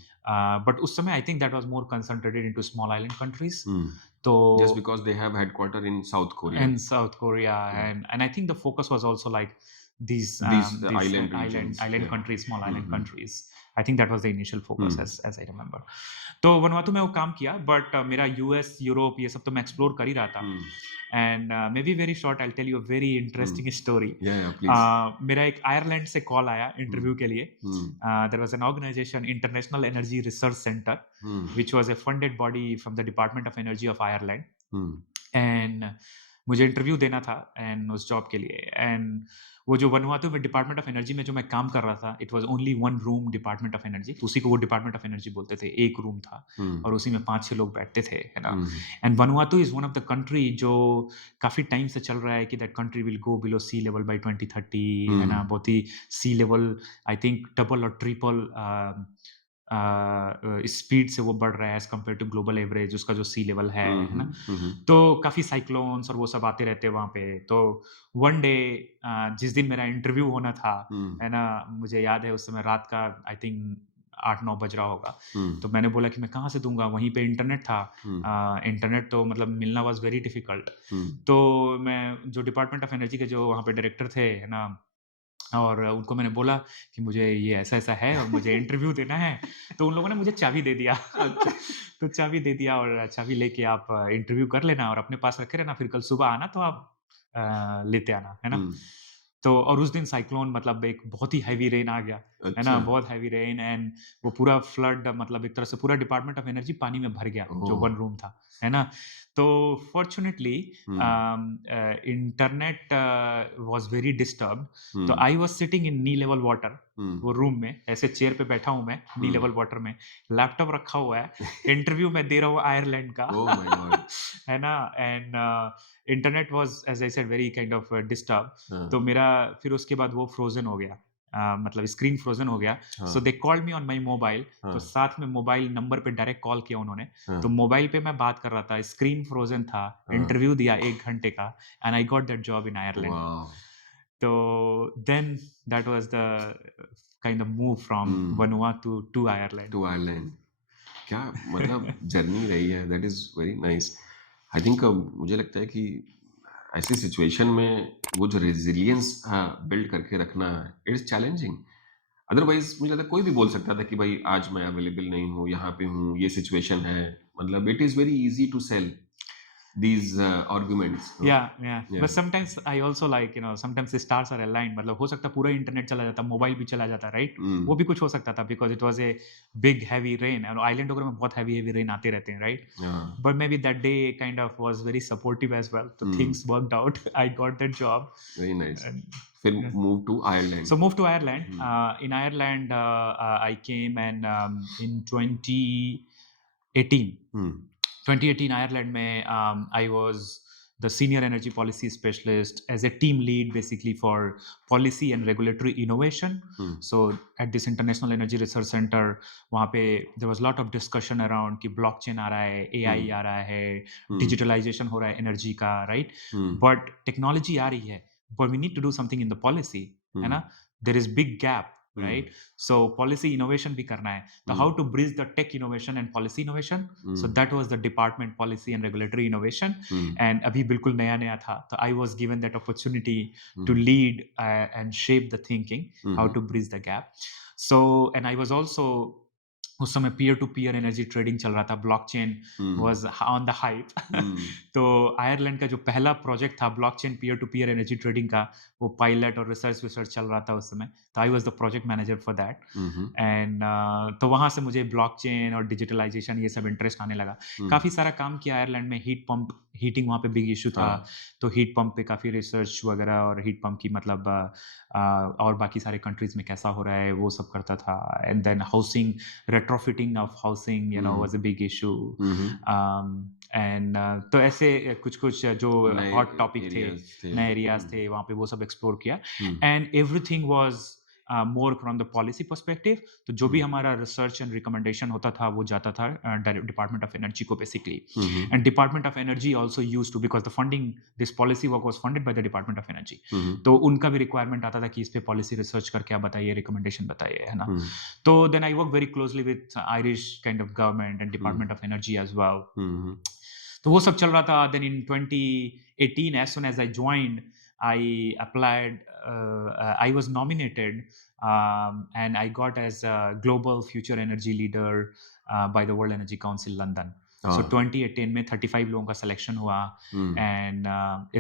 बट उस समय I think that was more concentrated into small island countries. Um. तो just because they have headquarter in South Korea in South Korea, um. and I think the focus was also like These these island island regions countries, small hmm, island hmm, countries. I think that was the initial hmm, focus as I remember. तो Vanuatu में वो काम किया, but मेरा US, Europe ये सब तो मैं एक्सप्लोर कर ही रहा था। हुँ, and may be very short, I will tell you a very um. Interesting story. या प्लीज़ मेरा एक आयरलैंड से कॉल आया हुँ, इंटरव्यू के लिए। Um, there was an organization international energy research centre um, which was a funded body from the department of energy of Ireland. Um, and मुझे interview देना था एंड उस जॉब के लिए। एंड वो जो वनुआतु में डिपार्टमेंट ऑफ एनर्जी में जो मैं काम कर रहा था, it was only one room department of energy, तो उसी को वो डिपार्टमेंट ऑफ एनर्जी बोलते थे। एक रूम था हुँ, और उसी में 5-6 लोग बैठते थे, है ना? हुँ, and Vanuatu is one of the country जो काफ़ी टाइम से चल रहा है कि that country will go below sea level by 2030, है हुँ, ना? बहुत ही sea level I think double और ट्रिपल स्पीड से वो बढ़ रहा है as compared to global average, उसका जो सी लेवल हुँ, है ना? हुँ, हुँ, हुँ, तो काफ़ी साइक्लोन्स और वो सब आते रहते हैं वहाँ पे। तो वन डे जिस दिन मेरा इंटरव्यू होना था, हुँ, है ना? मुझे याद है उस समय रात का आई थिंक 8-9 बज रहा होगा। हुँ, तो मैंने बोला कि मैं कहाँ से दूँगा? वहीं पे इंटरनेट था। हुँ, इंटरनेट तो मतलब मिलना वाज़ वेरी डिफ़िकल्ट। हुँ, तो मैं जो डिपार्टमेंट ऑफ एनर्जी के जो वहाँ पे डायरेक्टर थे, है ना? और उनको मैंने बोला कि मुझे ये ऐसा-ऐसा है और मुझे इंटरव्यू देना है। तो उन लोगों ने मुझे चाबी दे दिया। अच्छा, तो चाबी दे दिया और चाबी लेके आप इंटरव्यू कर लेना और अपने पास रखे रहना, फिर कल सुबह आना तो आप लेते आना, है हुँ, ना? तो और उस दिन साइक्लोन मतलब एक बहुत ही हेवी रेन आ गया, है ना? अच्छा, बहुत हेवी रेन एंड वो पूरा फ्लड मतलब एक तरह से पूरा डिपार्टमेंट ऑफ एनर्जी पानी में भर गया, जो ओह! वन रूम था, है ना? तो fortunately um, internet was very disturbed. तो हुँ, I was sitting in knee level water, um, वो रूम में, ऐसे चेयर पे बैठा हूँ मैं, नी हुँ, लेवल वाटर में, लैपटॉप रखा हुआ है, इंटरव्यू मैं दे रहा हूँ आयरलैंड का। Oh my God! है ना? And internet was as I said very kind of disturb. हाँ, तो मेरा फिर उसके बाद वो फ्रोज़न हो गया। मतलब स्क्रीन फ्रोज़न हो गया। हाँ, so they called me on my mobile. तो हाँ, साथ में मोबाइल नंबर पे डायरेक्ट कॉल किया उन्होंने। हाँ, तो मोबाइल पे मैं बात कर रहा था, स्क्रीन फ्रोज़न था, हाँ, इंटरव्यू दिया 1 घंटे का and I got that job in Ireland. Wow! तो then that was the kind of move from um, Vanuatu to Ireland. To Ireland क्या मतलब जर्नी रही है, that is very nice. I think मुझे लगता है कि ऐसी सिचुएशन में वो जो रेज़िलियंस बिल्ड करके रखना, इट इज़ चैलेंजिंग। अदरवाइज़ मुझे लगता है कोई भी बोल सकता था कि भाई आज मैं अवेलेबल नहीं हूँ, यहाँ पे हूँ, ये सिचुएशन है। मतलब it is very easy to sell these arguments, no? Yeah yeah. But sometimes I also like sometimes stars are aligned, मतलब हो सकता है पूरा इंटरनेट चला जाता, मोबाइल भी चला जाता, राइट? वो हुँ, भी कुछ हो सकता था because it was a big heavy rain, और आइलैंड वगैरह में बहुत हेवी रेन आते रहते हैं, राइट? हाँ, But maybe that day kind of was very supportive as well. So hmm, things worked out. I got that job. Very nice. And, फिर yeah. Move to So Ireland. moved to Ireland. Hmm, In Ireland, I came and in 2018. Hmm, 2018 Ireland में I was the senior energy policy specialist as a team lead basically for policy and regulatory innovation. Hmm, So at this International Energy Research Center, वहाँ पे there was a lot of discussion around कि blockchain आ रहा है, हुँ, AI आ रहा है, हुँ, digitalization हो रहा है energy का, right? हुँ, But technology आ रही है, but we need to do something in the policy, है हुँ, ना? There is big gap, hmm, right? So policy innovation भी करना है. So hmm, how to bridge the tech innovation and policy innovation? So hmm, that was the department policy and regulatory innovation. Hmm, And अभी बिल्कुल नया नया था, तो I was given that opportunity to hmm, lead and shape the thinking, how hmm, to bridge the gap. So and I was also उस समय peer to peer energy trading चल रहा था, blockchain um, was on the hype. Um, तो Ireland का जो पहला project था blockchain peer to peer energy trading का, वो पायलट और रिसर्च विसर्च चल रहा था उस समय, तो I was the project manager for that. Hmm, um, and तो वहाँ से मुझे ब्लॉकचेन और डिजिटलाइजेशन ये सब इंटरेस्ट आने लगा। हुँ, काफ़ी सारा काम किया आयरलैंड में, हीटिंग वहाँ पे बिग इश्यू था, हाँ, तो हीट पंप पे काफ़ी रिसर्च वगैरह, और हीट पंप की मतलब और बाकी सारे कंट्रीज़ में कैसा हो रहा है वो सब करता था। And then housing, retrofitting of housing, um, was a big issue. Um, um, And तो ऐसे कुछ-कुछ जो नए हॉट टॉपिक थे, एरियाज़ थे। नए एरियाज़ हुँ, थे, वहाँ पे वो सब एक्सप्लोर किया। Um, and everything was more from the policy perspective, तो जो भी हुँ, हमारा रिसर्च एंड रिकमेंडेशन होता था, वो जाता था डिपार्टमेंट ऑफ एनर्जी को basically. Um, um, and department of energy also used to, because the funding, this policy work was funded by the department of energy. Um, हुँ, तो उनका भी रिक्वायरमेंट आता था कि इस पे पॉलिसी रिसर्च करके आप बताइए, रिकमेंडेशन बताइए, है ना? हुँ, So then I work very closely with Irish kind of government and hmm, Department of Energy as well. हुँ, हुँ, तो वो सब चल रहा था। Then in 2018, as soon as I joined, I applied. I was nominated, and I got as a global future energy leader by the World Energy Council London. So हाँ, 2018 में 35 लोगों का सिलेक्शन हुआ, हुँ, and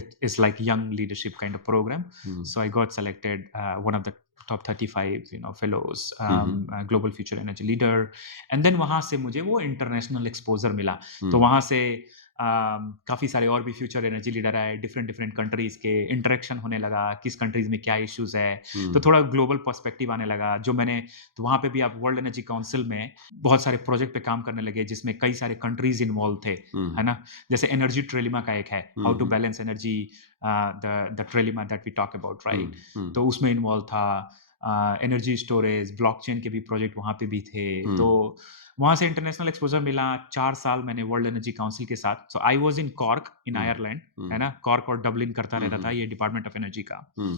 it is like young leadership kind of program. Hmm, So I got selected one of the top 35 fellows, hmm, hmm, global future energy leader. And then वहाँ से मुझे वो international exposure मिला। तो हुँ, वहाँ से काफ़ी सारे और भी फ्यूचर एनर्जी लीडर आए, डिफरेंट डिफरेंट कंट्रीज़ के, इंटरेक्शन होने लगा, किस कंट्रीज़ में क्या इश्यूज़ है, तो हुँ, थोड़ा ग्लोबल पर्सपेक्टिव आने लगा, जो मैंने, तो वहाँ पे भी आप वर्ल्ड एनर्जी काउंसिल में बहुत सारे प्रोजेक्ट पे काम करने लगे, जिसमें कई सारे कंट्रीज़ इन्वॉल्व थे, हुँ, है ना? जैसे एनर्जी ट्रिलेमा का एक है, how um, to um, balance energy, the trilemma that we talk about, um, right? हुँ, तो उसमें इन्वॉल्व था। एनर्जी स्टोरेज, ब्लॉकचेन के भी प्रोजेक्ट वहाँ पे भी थे, तो हुँ, वहाँ से इंटरनेशनल एक्सपोज़र मिला। 4 साल मैंने वर्ल्ड एनर्जी काउंसिल के साथ, so I was in Cork in हुँ, आयरलैंड, है हुँ, ना? कॉर्क और डबलिन करता हुँ, रहता था हुँ, ये डिपार्टमेंट ऑफ एनर्जी का। Um,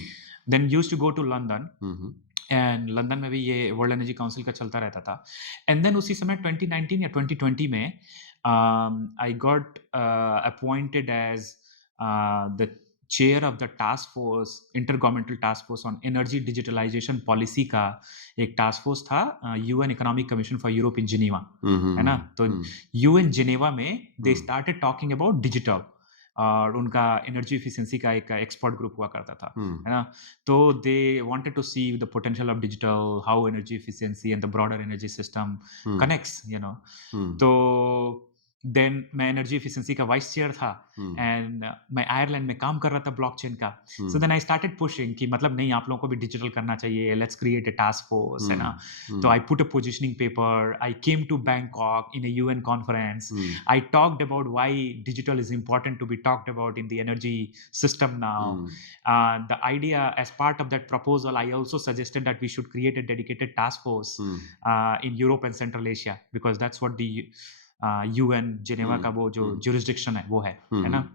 then used to go to London, um, um, and London में भी ये वर्ल्ड एनर्जी काउंसिल का चलता रहता था। एंड देन उसी समय 2019 या 2020 में I got appointed as the chair of the task force, intergovernmental task force on energy digitalization policy का एक टास्क फोर्स था, UN economic commission for Europe in Geneva, हुँ, हुँ, है ना? तो हुँ, यूएन जिनेवा में दे हुँ, स्टार्टेड टॉकिंग अबाउट डिजिटल, और उनका एनर्जी एफिशिएंसी का एक एक्सपर्ट ग्रुप हुआ करता था, हुँ, है ना? तो they wanted to see the potential of digital, how energy efficiency and the broader energy system hmm, connects, हुँ, तो देन मैं एनर्जी एफिशिएंसी का वाइस चेयर था, हुँ, एंड मैं आयरलैंड में काम कर रहा था ब्लॉकचेन का। सो हुँ, देन आई स्टार्टेड पुशिंग कि मतलब नहीं, आप लोगों को भी डिजिटल करना चाहिए, let's create a task force, है हुँ, ना? तो हुँ, I put a positioning paper, I came to Bangkok in a UN conference, हुँ, I talked about why digital is important to be talked about in the energy system now. Hmm, The idea, as part of that proposal, I also suggested that we should create a dedicated task force hmm, in Europe and Central Asia, because that's what the UN Geneva हुँ, का वो जो हुँ, jurisdiction है वो है हुँ, ना? हुँ,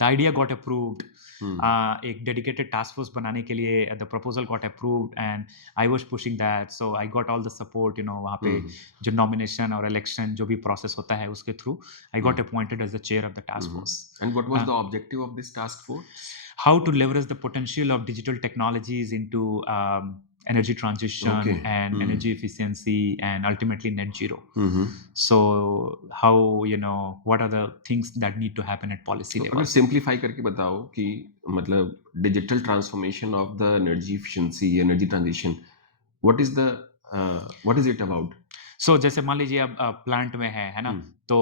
The idea got approved. हम्म एक dedicated task force बनाने के लिए the proposal got approved and I was pushing that, so I got all the support, वहाँ पे हम्म जो नॉमिनेशन और इलेक्शन जो भी प्रोसेस होता है उसके through I got hmm appointed as the chair of the task hmm force. And what was the objective of this task force? How to leverage the potential of digital technologies into energy Okay. transition and energy efficiency and ultimately net zero. Hmm So how, what are the things that need to happen at policy तो अगर level? Simplify करके बताओ कि मतलब digital transformation of the energy efficiency energy transition what is it about so जैसे मान लीजिए अब प्लांट में है ना? हम्म तो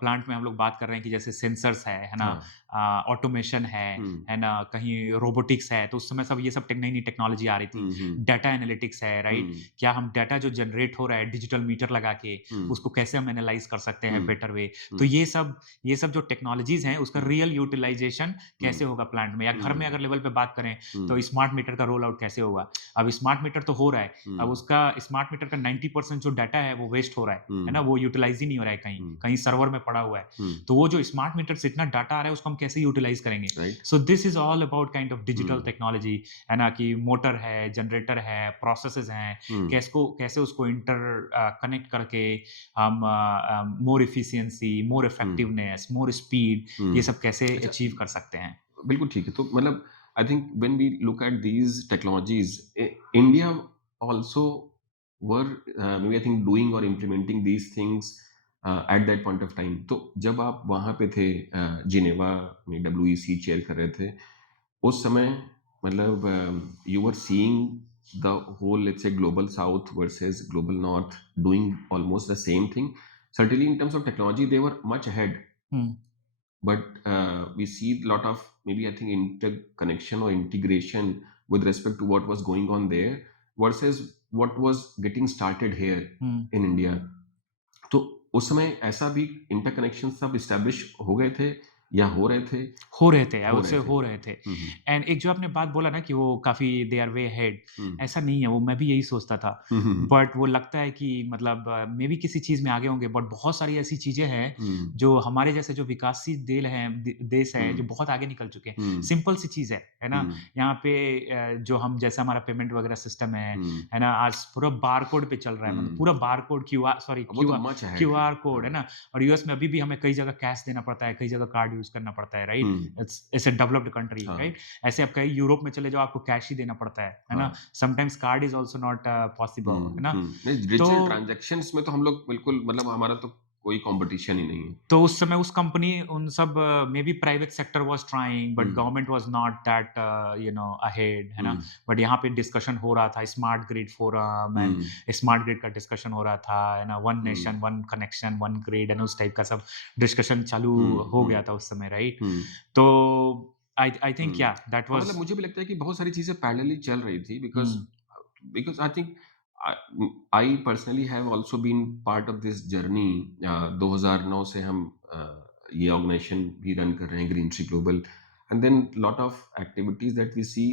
प्लांट में हम लोग बात कर रहे हैं कि जैसे सेंसर्स है ना? हाँ ऑटोमेशन हम्म है ना? कहीं रोबोटिक्स है, तो उस समय सब ये सब नई-नई टेक्नोलॉजी आ रही थी। हम्म डाटा एनालिटिक्स है, राइट? हम्म क्या हम डाटा जो जनरेट हो रहा है डिजिटल मीटर लगा के, हम्म उसको कैसे हम एनालाइज़ कर सकते हैं हम्म बेटर वे? तो हम्म ये सब जो टेक्नोलॉजीज़ हैं, उसका हम्म रियल यूटिलाइज़ेशन हम्म कैसे होगा प्लांट में? या घर में हम्म अगर लेवल पे बात करें, तो हम्म स्मार्ट मीटर का रोल आउट कैसे होगा? अब स्मार्ट मीटर तो हो रहा है, अब हम्म उसका स्मार्ट मीटर का 90% जो डाटा है वो वेस्ट हो रहा है ना? हम्म वो यूटिलाइज़ ही नहीं हो रहा है कहीं, हम्म कहीं सर्वर में पड़ा हुआ है। हम्म तो वो जो स्मार्ट मीटर से इतना डाटा आ रहा है उसको हम कैसे यूटिलाइज़ करेंगे? Right so this is all about kind of digital hmm technology, है ना? कि मोटर है, जनरेटर है, प्रोसेसेज़ हैं, हम्म कैसे उसको कनेक्ट करके हम मोर एफिशिएंसी, मोर हम्म इफेक्टिवनेस, मोर स्पीड, ये हम्म सब कैसे अच्छा अचीव कर सकते हैं? बिल्कुल ठीक है तो मतलब I think when we look at these technologies India also were maybe I think doing और implementing these things at that point of time तो जब आप वहाँ पे थे जिनेवा में डब्ल्यूईसी चेयर कर रहे थे उस समय मतलब you were seeing the whole let's say global south versus global north doing almost the same thing certainly in terms of technology they were much ahead um, but we see a lot of maybe I think interconnection or integration with respect to what was going on there versus what was getting started here hmm. in India. तो उस समय ऐसा भी interconnection सब establish हो गए थे या हो रहे थे हो रहे थे, आई हो वुड रहे से थे हो रहे थे। हम्म एंड एक जो आपने बात बोला ना कि वो काफ़ी दे आर वे अहेड, हम्म ऐसा नहीं है, वो मैं भी यही सोचता था। हम्म बट वो लगता है कि मतलब मेबी किसी चीज़ में आगे होंगे, बट बहुत सारी ऐसी चीज़ें हैं, हम्म जो हमारे जैसे जो विकासशील देश हैं, जो हम्म बहुत आगे निकल चुके हैं। हम्म सिंपल सी चीज़ है ना? हम्म यहाँ पे जो हम जैसे हमारा पेमेंट वगैरह सिस्टम हम्म है ना? आज पूरा बारकोड पे चल रहा है, मतलब हम्म पूरा बारकोड क्यूआर सॉरी वो तो मच अहेड है क्यूआर कोड है हाँ ना? और यूएस में अभी भी हमें कई जगह कैश देना पड़ता है, कई जगह कार्ड यूज़ करना पड़ता है, right? Hmm it's a developed country, हाँ राइट? ऐसे आप कहीं यूरोप में चले जाओ, आपको कैश ही देना पड़ता है ना? हाँ sometimes card is also not possible, है ना? नहीं तो डिजिटल ट्रांजैक्शंस में तो हम लोग बिल्कुल मतलब हमारा तो कोई कंपटीशन ही नहीं है तो उस समय उस कंपनी उन सब maybe private sector was trying but hmm government was not that ahead, है ना? हम्म बट यहाँ पे डिस्कशन हो रहा था smart grid forum and hmm smart grid का डिस्कशन हो रहा था, है ना? One hmm, nation, one connection, one grid and उस टाइप का सब डिस्कशन चालू हुँ, हो हुँ, गया था उस समय, राइट? हुँ, तो आई थिंक हुँ। या दैट हाँ, वाज़ मतलब मुझे भी लगता है कि बहुत सारी चीज़ें पैरेलली चल रही थी because um, because I think I personally have also been part of this journey 2009 से हम ये ऑर्गनाइजेशन भी रन कर रहे हैं green tree global and then lot of activities that we see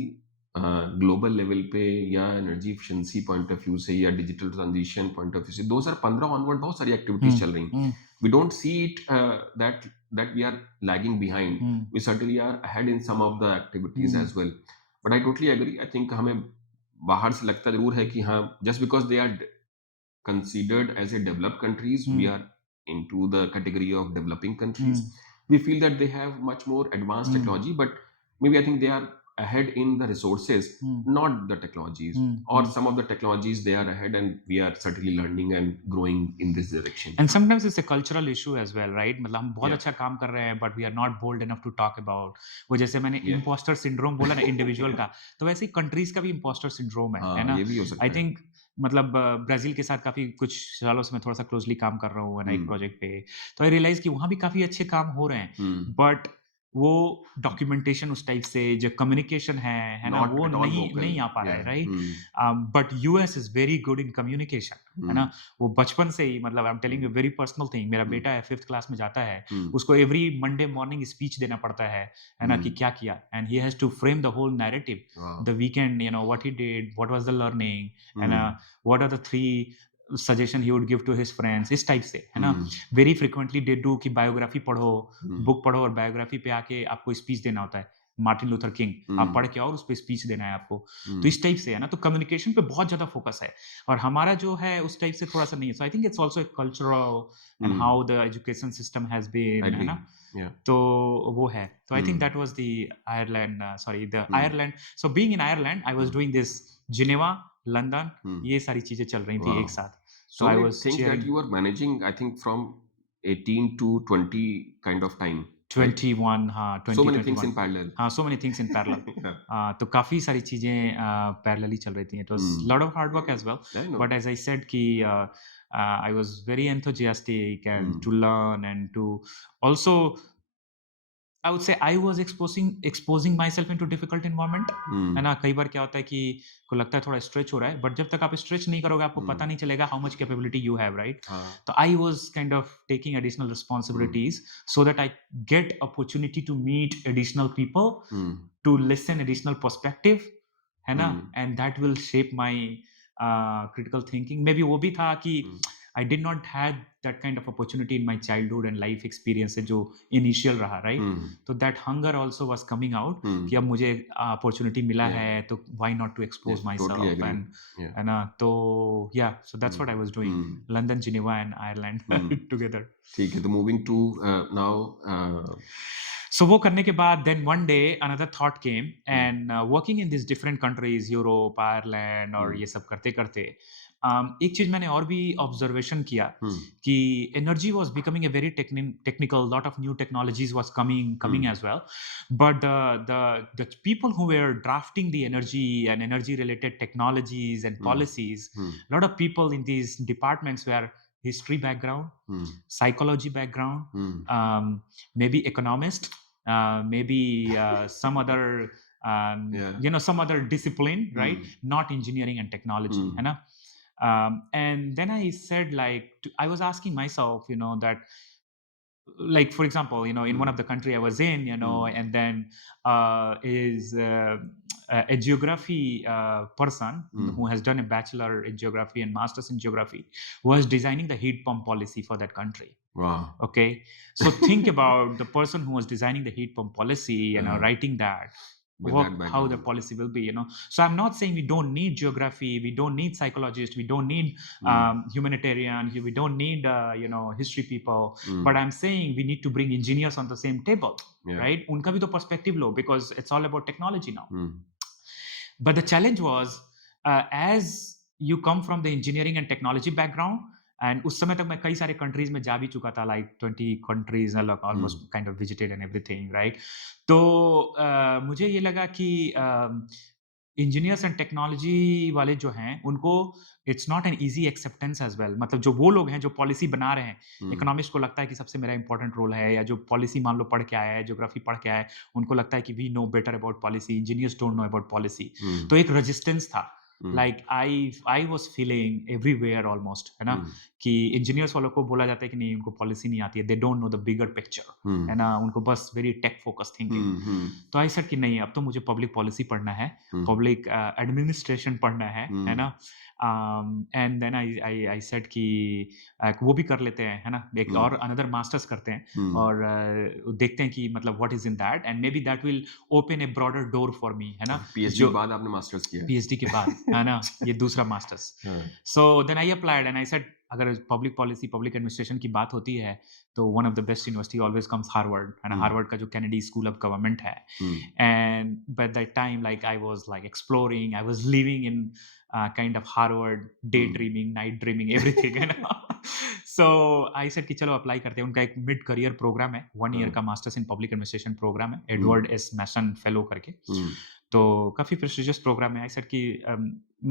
global level पे या energy efficiency point of view से या digital transition point of view से 2015 ऑनवर्ड बहुत सारी एक्टिविटीज़ हुँ, चल रही हुँ, we don't see it that we are lagging behind. Hmm, We certainly are ahead in some of the activities hmm, as well. But I totally agree. I think हमें बाहर से लगता जरूर है कि हाँ just because they are considered as a developed countries, we hmm, are into the category of developing hmm, countries. We feel that they have much more advanced hmm, technology, but maybe I think they are ahead in the resources, hmm, not the technologies. Hmm, Or hmm. some of the technologies they are ahead, and we are certainly learning and growing in this direction. And sometimes it's a cultural issue as well, right? मतलब हम बहुत Yeah. अच्छा काम कर रहे हैं but we are not bold enough to talk about वो जैसे मैंने Yeah. इम्पोस्टर सिंड्रोम बोला ना इंडिविजुअल का, तो वैसे ही कंट्रीज़ का भी इम्पोस्टर सिंड्रोम है हाँ, ना? ये भी हो आई सकता है। थिंक मतलब ब्राज़ील के साथ काफ़ी कुछ सालों से मैं थोड़ा-सा क्लोज़ली काम कर रहा हूँ, है ना, एक हुँ, प्रोजेक्ट पे। तो आई रियलाइज़ कि वहाँ भी काफ़ी अच्छे काम हो रहे हैं, हुँ। बट वो डॉक्यूमेंटेशन उस टाइप से जो कम्युनिकेशन है ना? नॉट वो एट ऑल नहीं वोकल। नहीं आ पा रहा या है, right? Hmm, but US is very good in communication, है हुँ, ना? वो बचपन से ही मतलब I am telling hmm, you very personal thing मेरा हुँ, बेटा है 5th क्लास में जाता है, हुँ, उसको एवरी मंडे मॉर्निंग स्पीच देना पड़ता है ना? हुँ। कि क्या किया and he has to frame the whole narrative, वाह! The weekend what he did, what was the learning um, and what are the 3 suggestion he would give to his friends इस type से, है ना? Um, very frequently they do कि biography पढ़ो, um, book पढ़ो और biography पे आके आपको स्पीच देना होता है। मार्टिन लूथर किंग, आप पढ़ के आओ और उस पे स्पीच देना है आपको। तो इस टाइप से है ना, तो कम्युनिकेशन पे बहुत ज़्यादा फोकस है और हमारा जो है उस टाइप से थोड़ा-सा नहीं है। So I think it's also a cultural and how the education system has been, है एग्री ना? या तो वो है। तो I think hmm that was the Ireland sorry the hmm Ireland. So being in Ireland I was hmm doing this Geneva, London, hmm ये सारी चीज़ें चल रही थी एक wow. साथ। तो So I it was things that cheering you are managing, I think, from 18 to 20 kind of time, right? 21 हाँ, So 20, many things 21 in parallel. हाँ, so many things in parallel. Yeah. तो काफ़ी सारी चीज़ें पैरेलली चल रही थी। It was lot Hmm. Of hard work as well, I know. But as I said कि I was very enthusiastic and to Hmm. Learn and to also I would say I was exposing myself into difficult environment, है Hmm. ना? कई बार क्या होता है कि को लगता है थोड़ा स्ट्रेच हो रहा है, बट जब तक आप स्ट्रेच नहीं करोगे आपको पता Hmm. नहीं चलेगा how much capability you have, right? हाँ. तो I was kind of taking additional Hmm. Responsibilities so that I get opportunity to meet additional people, Hmm. To listen additional perspective, है ना? Hmm. And that will shape my critical thinking. Maybe वो भी था कि Hmm. I did not had that kind of opportunity in my childhood and life experience से जो initial रहा, right? Hmm. तो that hunger also was coming out कि अब Hmm. मुझे अपॉर्च्युनिटी मिला Yeah. है तो why not to Yeah. Expose Totally myself agree. And, Yeah. है ना? तो yeah so that's Hmm. What I was doing, Hmm. London, Geneva and Ireland Hmm. Together. ठीक है, तो मूविंग टू नाउ So वो करने के बाद then one day another thought came hmm and working in these different countries, Europe, Ireland और हम्म ये सब करते-करते एक चीज़ मैंने और भी ऑब्जर्वेशन किया हम्म कि energy was becoming a very technical, lot of new technologies was coming hmm as well, but the people who were drafting the energy and energy related technologies and hmm policies, hmm lot of people in these departments were history background, hmm psychology background, hmm maybe economist, maybe some other या some other discipline, right? Hmm Not engineering and technology, हम्म है ना? And then I said like I was asking myself, that like for example, in one hmm of the country I was in, hmm and then is a geography person who hmm has done a bachelor in geography and masters in geography was designing the heat pump policy for that country. वाह Okay, so think about the person who was designing the heat pump policy, writing that, with that how the background policy will be, So I'm not saying we don't need geography, we don't need psychologists, we don't need hmm humanitarian, we don't need history people, but hmm I'm saying we need to bring engineers on the same table, या right? Unka bhi to perspective lo, because it's all about technology now. Hmm But the challenge was, as you come from the engineering and technology background, and उस समय तक मैं कई सारे countries में जा भी चुका था, like 20 countries almost hmm kind of visited and everything, right? तो मुझे ये लगा कि इंजीनियर्स एंड टेक्नोलॉजी वाले जो हैं उनको it's not an easy acceptance as well, मतलब जो वो लोग हैं जो पॉलिसी बना रहे हैं, हम्म इकोनॉमिस्ट को लगता है कि सबसे मेरा इंपॉर्टेंट रोल है, या जो पॉलिसी मान लो पढ़ के आया है, ज्योग्राफी पढ़ के आया है, उनको लगता है कि we know better about policy, engineers don't know about policy. तो हम्म एक रेजिस्टेंस था, hmm like I was feeling everywhere almost, है ना? हम्म कि इंजीनियर्स वालों को बोला जाता है कि नहीं, उनको पॉलिसी नहीं आती है, they don't know the bigger picture, है ना? उनको बस वेरी टेक फोकस थिंकिंग। हम्म तो आई सेड कि नहीं, अब तो मुझे पब्लिक पॉलिसी पढ़ना है, हम्म पब्लिक एडमिनिस्ट्रेशन पढ़ना है हम्म ना? एंड देन आई सेड कि वो भी कर लेते हैं, है ना? एक और हम्म अनदर मास्टर्स करते हैं हम्म और देखते हैं कि मतलब what is in that, and may B that will open A broader door for me, है ना? पीएचडी के जो बाद आपने मास्टर्स किया पीएचडी के बाद, है ना? ये दूसरा मास्टर्स। हाँ so then I applied and I said अगर पब्लिक पॉलिसी, पब्लिक एडमिनिस्ट्रेशन की बात होती है, तो one of the best university always comes Harvard, है ना? हम्म हार्वर्ड का जो कैनेडी स्कूल ऑफ गवर्नमेंट है। हम्म And by that time, like I was like exploring, I was living in kind of Harvard, hmm daydreaming, night dreaming, everything, you know. So I said कि चलो apply करते हैं। उनका एक mid career programme है, 1 year हाँ का masters in public administration program है, hmm Edward S Mason fellow करके। हम्म तो काफ़ी प्रेस्टिजियस प्रोग्राम है। आई सेड कि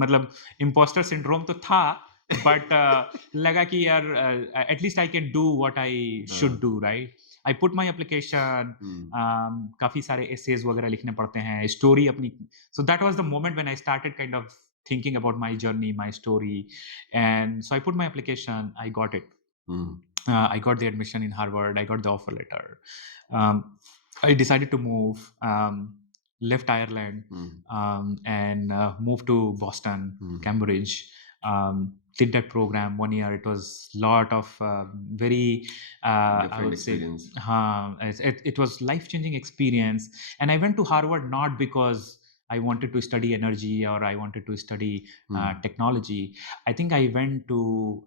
मतलब इम्पोस्टर सिंड्रोम तो था, बट लगा कि यार at least I can do what I should हाँ do, right? I put my application, hmm काफ़ी सारे एसेज वगैरह लिखने पड़ते हैं, स्टोरी अपनी। So that was the moment when I started kind of thinking about my journey, my story, and so I put my application. I got it. Hmm I got the admission in Harvard. I got the offer letter. I decided to move, left Ireland, hmm and moved to Boston, hmm Cambridge. did that program 1 year. It was lot of very I Different would say experience. it was life changing experience. And I went to Harvard not because I wanted to study energy or I wanted to study technology. I think I went to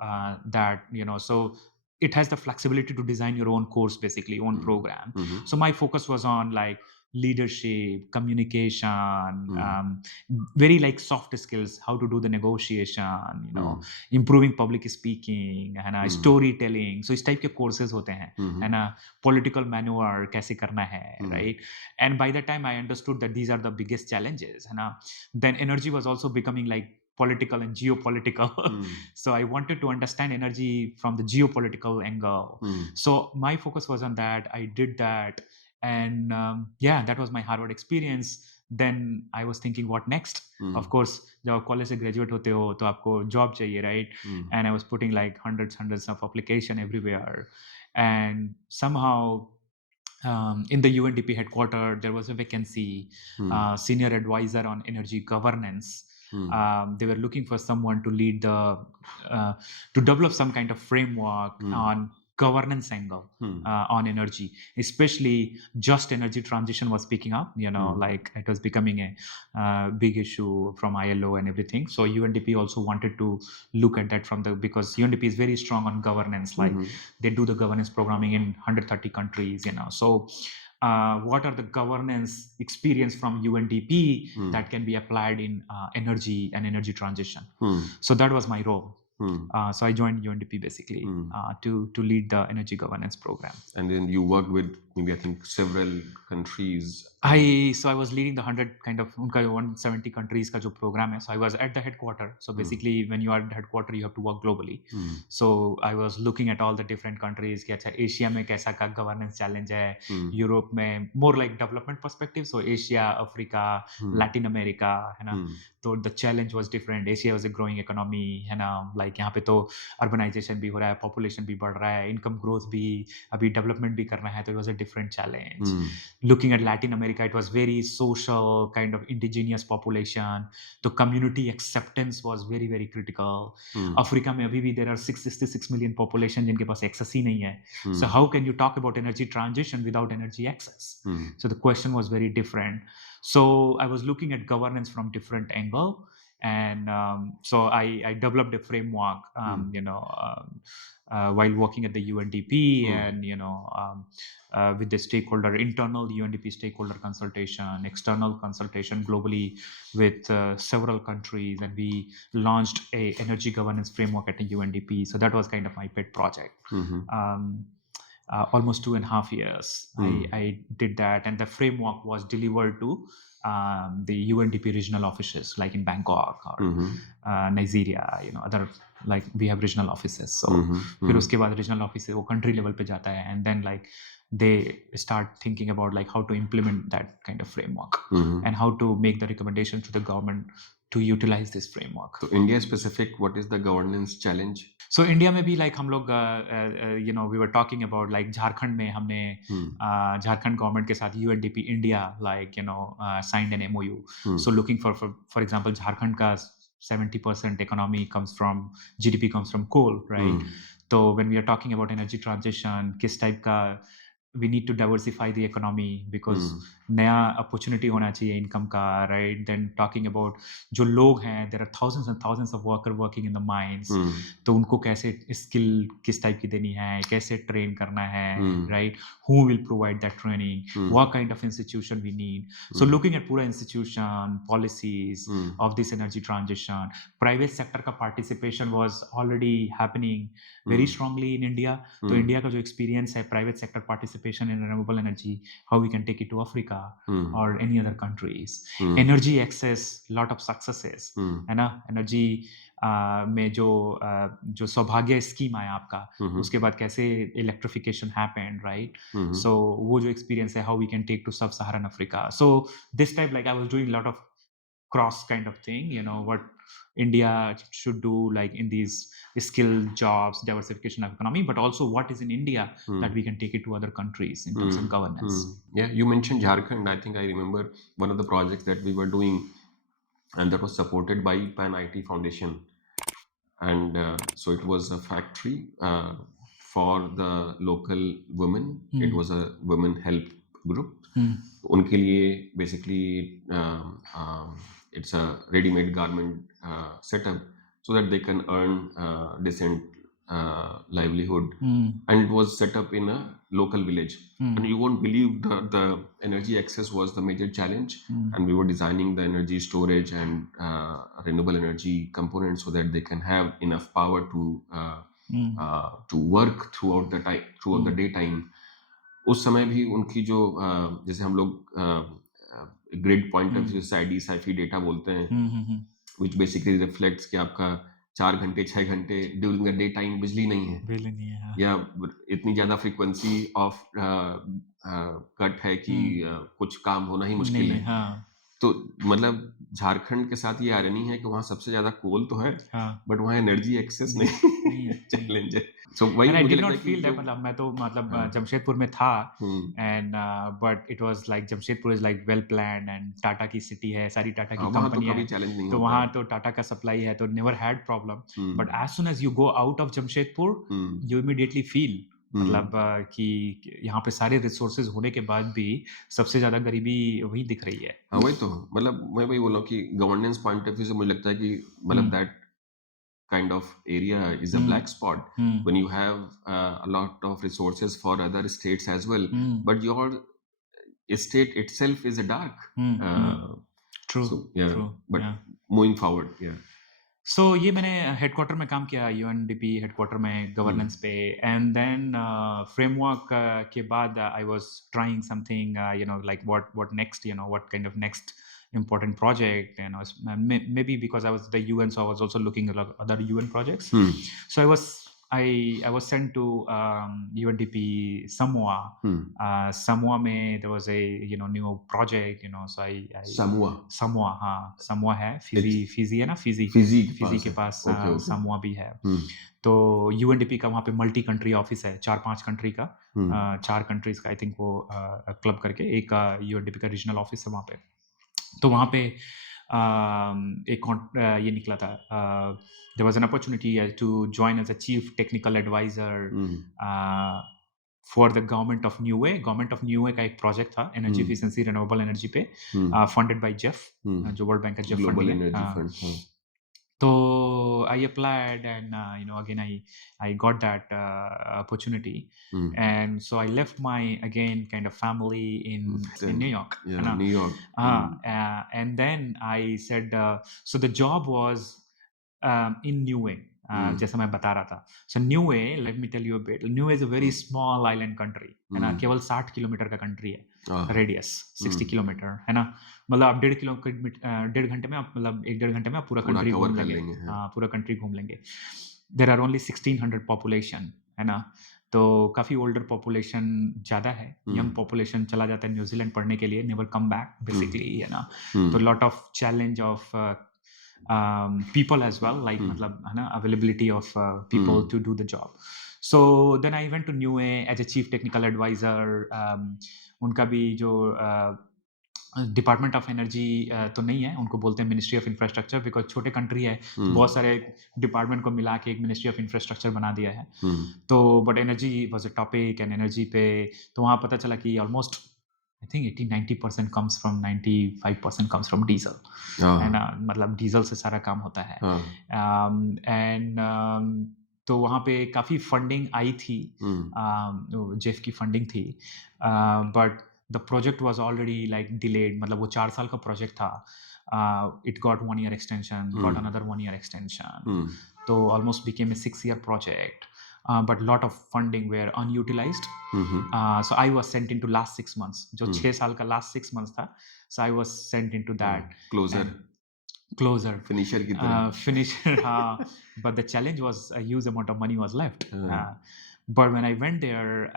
that, so it has the flexibility to design your own course, basically own program. Mhm. So my focus was on like leadership, communication, Mm. very like soft skills, how to do the negotiation, Mm. improving public speaking, है ना, Mm. storytelling. So इस type के courses होते हैं, है Mhm. ना, political maneuver कैसे करना है, Mm. right? And by the time I understood that these are the biggest challenges, है ना, then energy was also becoming like political and geopolitical. Mm. So I wanted to understand energy from the geopolitical angle. Mm. So my focus was on that. I did that, and yeah, that was my Harvard experience. Then I was thinking, what next? Mm. Of course, जब आप college से graduate होते हो तो आपको job चाहिए, right? Mm. And I was putting like hundreds of application everywhere, and somehow in the UNDP headquarters, there was a vacancy, Mm. senior advisor on energy governance. Mm. They were looking for someone to lead to develop some kind of framework on governance angle Mm. on energy, especially just energy transition was picking up, like it was becoming a big issue from ILO and everything. So UNDP also wanted to look at that because UNDP is very strong on governance, like they do the governance programming in 130 countries, so what are the governance experience from UNDP that can be applied in energy and energy transition? So that was my role. So I joined UNDP basically to lead the energy governance program. And then you worked with maybe I think several countries. I was leading the 100 kind of उनका 170 countries का जो program है. So I was at the headquarter. So basically when you are at the headquarter you have to work globally. So I was looking at all the different countries कि अच्छा Asia में कैसा का governance challenge है, Europe में more like development perspective. So Asia, Africa, Latin America, है ना. तो the challenge was different. Asia was a growing economy, है ना. Like यहाँ पे तो urbanization भी हो रहा है, population भी बढ़ रहा है, income growth भी, अभी development भी करना है, तो it was a different challenge. Looking at Latin America, it was very social, kind of indigenous population. The community acceptance was very, very critical. Africa में अभी भी there are 66 million population जिनके पास access ही नहीं है. So how can you talk about energy transition without energy access? So the question was very different. So I was looking at governance from different angle, and so I developed a framework, while working at the UNDP, and with the stakeholder, internal UNDP stakeholder consultation, external consultation globally with several countries, and we launched a energy governance framework at the UNDP. So that was kind of my pet project. Almost 2.5 years I did that, and the framework was delivered to the UNDP regional offices like in Bangkok or Nigeria, other, like we have regional offices. So फिर उसके बाद regional offices वो country level पे जाता है, and then like they start thinking about like how to implement that kind of framework and how to make the recommendation to the government to utilize this framework. So India specific, what is the governance challenge? So India में भी like हम लोग we were talking about like Jharkhand में हमने Jharkhand government के साथ UNDP India like signed an MOU. So looking for example Jharkhand का 70% economy comes from GDP comes from coal, right? So when we are talking about energy transition, किस type का we need to diversify the economy because नया opportunity होना चाहिए income का, right? Then talking about जो लोग हैं, there are thousands and thousands of workers working in the mines. तो उनको कैसे skill किस type की देनी है, कैसे train करना है, right? Who will provide that training? What kind of institution we need? So looking at पूरा institution, policies of this energy transition, private sector का participation was already happening very strongly in India. तो India का जो experience है private sector participation in renewable energy, how we can take it to Africa or any other countries. Energy access, lot of successes, है ना. Energy में जो सौभाग्य scheme आया आपका, उसके बाद कैसे electrification happened, right? So वो जो experience है, how we can take to sub-Saharan Africa. So this type, like I was doing a lot of cross kind of thing, what India should do like in these skill jobs, diversification of economy, but also what is in India that we can take it to other countries in terms of governance. Yeah, you mentioned Jharkhand. I think I remember one of the projects that we were doing and that was supported by Pan IT Foundation. and so it was a factory for the local women. It was a women help group. उनके लिए basically it's a ready-made garment setup so that they can earn decent livelihood. And it was set up in a local village. And you won't believe the energy access was the major challenge. And we were designing the energy storage and renewable energy components so that they can have enough power to work throughout the daytime. उस समय भी उनकी जो जैसे हम लोग grid point of view से ID साइफी data बोलते हैं, विच बेसिकली रिफ्लेक्ट्स कि आपका 4 घंटे 6 घंटे ड्यूरिंग द डे टाइम बिजली नहीं है, हाँ. या इतनी ज्यादा फ्रीक्वेंसी ऑफ कट है कि कुछ काम होना ही मुश्किल है. हाँ. तो मतलब झारखंड के साथ ये आयरनी है कि वहाँ सबसे ज्यादा कोल तो है, हाँ. बट वहाँ एनर्जी एक्सेस नहीं चैलेंज है. सो वही And I मुझे did लगता not है कि feel that. जो मतलब मैं तो मतलब हाँ. जमशेदपुर में था, हम्म, and but it was like Jamshedpur is like well planned and Tata की सिटी है, सारी टाटा की वहाँ तो कंपनियां कभी हैं, चैलेंज नहीं तो होता वहाँ है. तो टाटा का सप्लाई है, तो never had problem. Hmm, But as soon as you go out of Jamshedpur, hmm, you immediately feel मतलब हम्म. कि यहाँ पे सारे रिसोर्सेज होने के बाद भी सबसे ज्यादा गरीबी वही दिख रही है. हाँ वही तो, मतलब मैं वही बोल रहा हूँ कि गवर्नेंस पॉइंट ऑफ व्यू से मुझे लगता है कि मतलब that kind of area is a black spot when you have a lot of resources for other states as well, but your state itself is a dark. True, So yeah, true, but yeah. moving forward, yeah. सो ये मैंने headquarter में काम किया, UNDP headquarter में governance पे, and then framework के बाद I was trying something you know like what next, you know what kind of next important project, you know, maybe because I was the UN, so I was also looking at other UN projects. So I was sent to UNDP Samoa. Samoa में there was a new project, so I Samoa, हाँ Samoa है, Fiji है ना, Fiji के पास Samoa भी है. तो UNDP का वहाँ पे मल्टी कंट्री ऑफिस है, 4-5 कंट्री का, 4 कंट्रीज का आई थिंक वो क्लब करके एक UNDP का रीजनल ऑफिस है वहाँ पे. तो वहाँ पे ये निकला था, there was an opportunity to join as a chief technical advisor for the government of Niue. Government of Niue का एक प्रोजेक्ट था energy efficiency renewable energy पे, funded by GEF, जो वर्ल्ड बैंक का GEF Global फंडिंग Energy है. Fund. So I applied, and again I got that opportunity, and so I left my again kind of family in New York. Yeah, New York. And then I said, so the job was in Niue, जैसा मैं बता रहा था. So Niue, let me tell you a bit. Niue is a very small island country, है ना, केवल 60 kilometre का country है, रेडियस 60 किलोमीटर, है ना. मतलब आप 1.5 घंटे में आप, मतलब 1-1.5 घंटे में आप पूरा कंट्री घूम लेंगे. हाँ, पूरा कंट्री घूम लेंगे. देयर आर ओनली 1600 पॉपुलेशन, है ना, तो काफी ओल्डर पॉपुलेशन ज्यादा है. यंग पॉपुलेशन चला जाता है न्यूजीलैंड पढ़ने के लिए, नेवर कम बैक बेसिकली, है ना. तो lot of challenge of people as well, like मतलब है ना, availability of people to do the job. So then I went to Niue as a chief technical advisor. उनका भी जो डिपार्टमेंट ऑफ एनर्जी तो नहीं है, उनको बोलते हैं मिनिस्ट्री ऑफ इंफ्रास्ट्रक्चर, बिकॉज छोटे कंट्री है, तो बहुत सारे डिपार्टमेंट को मिला के एक मिनिस्ट्री ऑफ इंफ्रास्ट्रक्चर बना दिया है. तो but energy was a topic, and energy पे तो वहाँ पता चला कि almost I think 80-90% comes from 95% comes from diesel. And मतलब डीजल से सारा काम होता है. And तो वहाँ पे काफी फंडिंग आई थी, जेफ की फंडिंग थी, but the project was already like delayed. मतलब वो 4 साल का प्रोजेक्ट था. It got 1 year extension, got another 1 year extension. So almost became a 6-year project. But lot of funding were unutilized. So I was sent into last 6 months. जो 6 साल का last 6 months था. So I was sent into that. Closer. Finisher की तरह. Finisher, हाँ. But the challenge was a huge amount of money was left. But when I went there,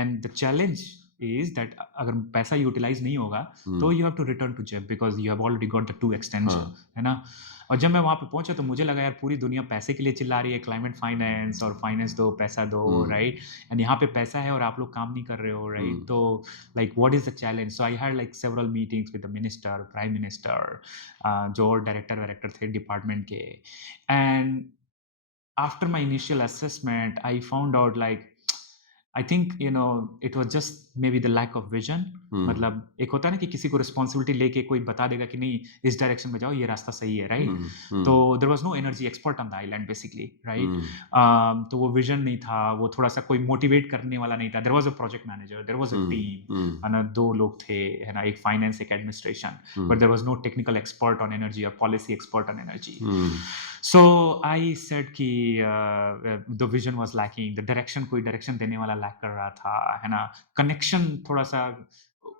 and the challenge is that अगर पैसा utilise नहीं होगा तो you have to return to Jeff, because you have already got the 2 extension, है ना. और जब मैं वहाँ पे पहुंचा तो मुझे लगा यार पूरी दुनिया पैसे के लिए चिल्ला रही है, क्लाइमेट फाइनेंस और फाइनेंस दो, पैसा दो, राइट, एंड यहाँ पे पैसा है और आप लोग काम नहीं कर रहे हो, राइट. तो like what is the challenge. So I had like several meetings with the minister, prime minister, जो और डायरेक्टर थे डिपार्टमेंट के, and after my initial assessment, I found out like I think it was just maybe the lack of vision. मतलब एक होता है ना कि किसी को रिस्पॉन्सिबिलिटी लेके कोई बता देगा कि नहीं इस डायरेक्शन में जाओ ये रास्ता सही है राइट तो there was no energy expert on the island basically right तो वो विजन नहीं था वो थोड़ा सा कोई मोटिवेट करने वाला नहीं था there was a project manager there was a team है दो लोग थे है ना एक फाइनेंस एक administration but there was no technical expert on energy और policy expert on energy So I said कि the vision was lacking, the direction कोई direction देने वाला lack कर रहा था है ना connection थोड़ा सा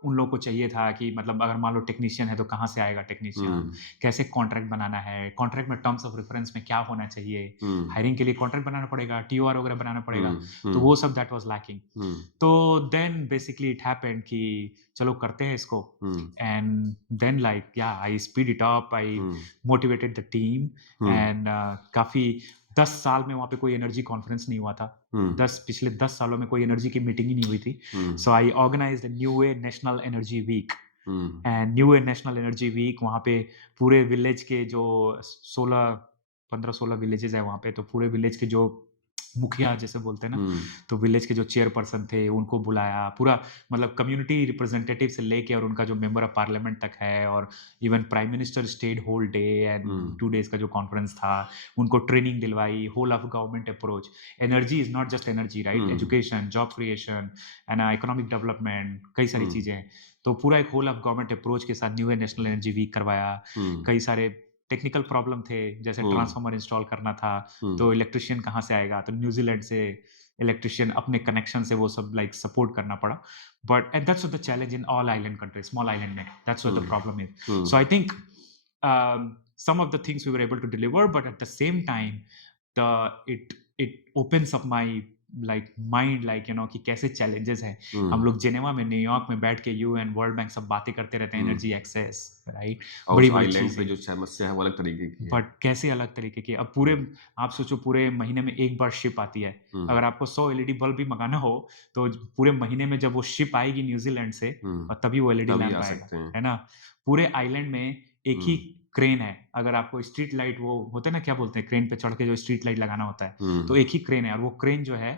उन लोगों को चाहिए था कि मतलब अगर मान लो टेक्नीशियन है तो कहाँ से आएगा टेक्नीशियन कैसे कॉन्ट्रैक्ट बनाना है कॉन्ट्रैक्ट में टर्म्स ऑफ रेफरेंस में क्या होना चाहिए हायरिंग के लिए कॉन्ट्रैक्ट बनाना पड़ेगा टीओआर वगैरह बनाना पड़ेगा तो वो सब दैट वाज लैकिंग तो देन बेसिकली इट हैपेंड कि चलो करते हैं इसको एंड देन लाइक या I speed it up I motivated the team and काफी 10 साल में वहाँ पे कोई एनर्जी कॉन्फ्रेंस नहीं हुआ था पिछले 10 सालों में कोई एनर्जी की मीटिंग ही नहीं हुई थी so I organised New Way National Energy Week and New Way National Energy Week वहाँ पे पूरे विलेज के जो 15-16 विलेजेस है वहाँ पे तो पूरे विलेज के जो मुखिया जैसे बोलते हैं ना तो विलेज के जो चेयरपर्सन थे उनको बुलाया पूरा मतलब कम्युनिटी रिप्रेजेंटेटिव से लेके और उनका जो मेंबर ऑफ पार्लियामेंट तक है और even prime minister stayed whole day and 2 days का जो कॉन्फ्रेंस था उनको ट्रेनिंग दिलवाई whole of government approach energy is not just energy right education job creation and economic development कई सारी चीजें तो पूरा एक होल ऑफ गवर्नमेंट अप्रोच के साथ न्यू नेशनल एनर्जी वीक करवाया कई सारे टेक्निकल प्रॉब्लम थे जैसे ट्रांसफार्मर इंस्टॉल करना था तो इलेक्ट्रिशियन कहाँ से आएगा तो न्यूजीलैंड से इलेक्ट्रिशियन अपने कनेक्शन से वो सब लाइक सपोर्ट करना पड़ा but and that's the challenge in all island countries small island में that's what the problem is so I think some of the things we were able to deliver but at the same time it opens up my like mind like कि कैसे challenges हैं हम लोग Geneva में New York में बैठ के UN world bank सब बातें करते रहते हैं एनर्जी एक्सेस राइट बड़ी आइलैंड पे जो समस्या है वो अलग तरीके की है बट कैसे अलग तरीके की अब पूरे आप सोचो पूरे महीने में एक बार शिप आती है अगर आपको 100 एलईडी बल्ब भी मंगाना हो तो पूरे महीने में जब वो शिप आएगी न्यूजीलैंड से और तभी वो एलईडी लैंप आएगा है ना पूरे आइलैंड में एक ही क्रेन है अगर आपको स्ट्रीट लाइट वो होते हैं ना क्या बोलते हैं क्रेन पे चढ़ के जो स्ट्रीट लाइट लगाना होता है तो एक ही क्रेन है और वो क्रेन जो है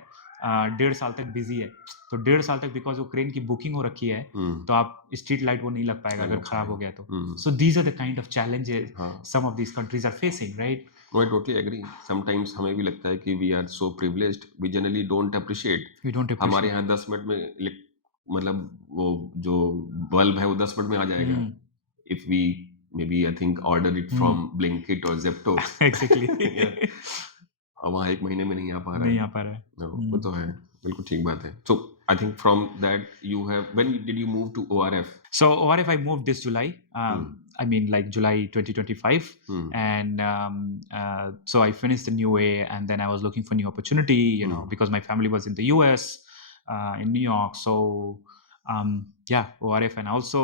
1.5 साल तक बिजी है तो 1.5 साल तक बिकॉज वो क्रेन की बुकिंग हो रखी है तो आप स्ट्रीट लाइट वो नहीं लग पाएगा अगर खराब हो गया तो so these are the kind of challenges some of these countries are facing right I totally agree. Sometimes हमें भी लगता है कि we are so privileged. We generally don't appreciate. हमारे यहाँ 10 मिनट में मतलब वो जो बल्ब है वो 10 मिनट में आ जाएगा. If we maybe I think order it from Blinkit or Zepto. Exactly. वहाँ 1 महीने में नहीं आ पा रहा है. वो तो है बिल्कुल ठीक बात है. So I think from that you have when did you move to ORF? So ORF I moved this July. I mean like July 2025 and so I finished the new A and then I was looking for new opportunity because my family was in the US in New York so ORF and also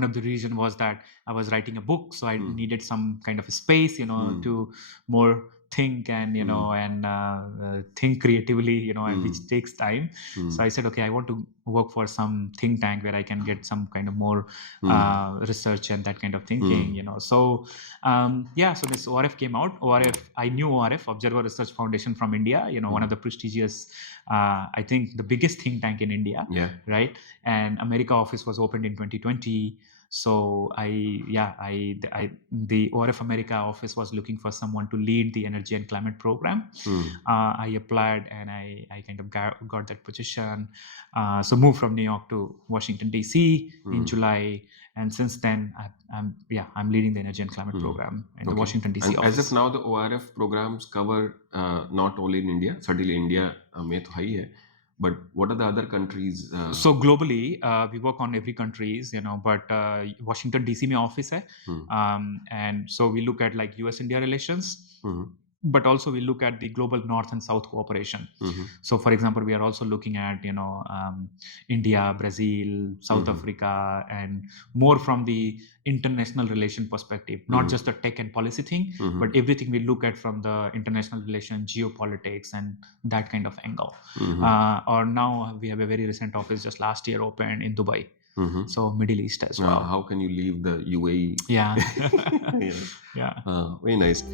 one of the reason was that I was writing a book so I needed some kind of a space to more think and and think creatively and which takes time so I said okay I want to work for some think tank where I can get some kind of more research and that kind of thinking so so this ORF came out I knew ORF Observer Research Foundation from India one of the prestigious I think the biggest think tank in India right and America office was opened in 2020 so the ORF America office was looking for someone to lead the energy and climate program. I applied and I kind of got that position. So moved from New York to Washington DC in July, and since then I'm leading the energy and climate program in the Washington DC office. As of now, the ORF programs cover not only in India, certainly India में तो है ही है. But what are the other countries? So globally, we work on every countries, but Washington DC में office है, and so we look at like US-India relations, but also we look at the global North and South cooperation. So for example, we are also looking at India, Brazil, South Africa, and more from the international relation perspective, not just the tech and policy thing, but everything we look at from the international relation, geopolitics, and that kind of angle. Or now we have a very recent office just last year opened in Dubai. So Middle East as well. How can you leave the UAE? Yeah. Very nice.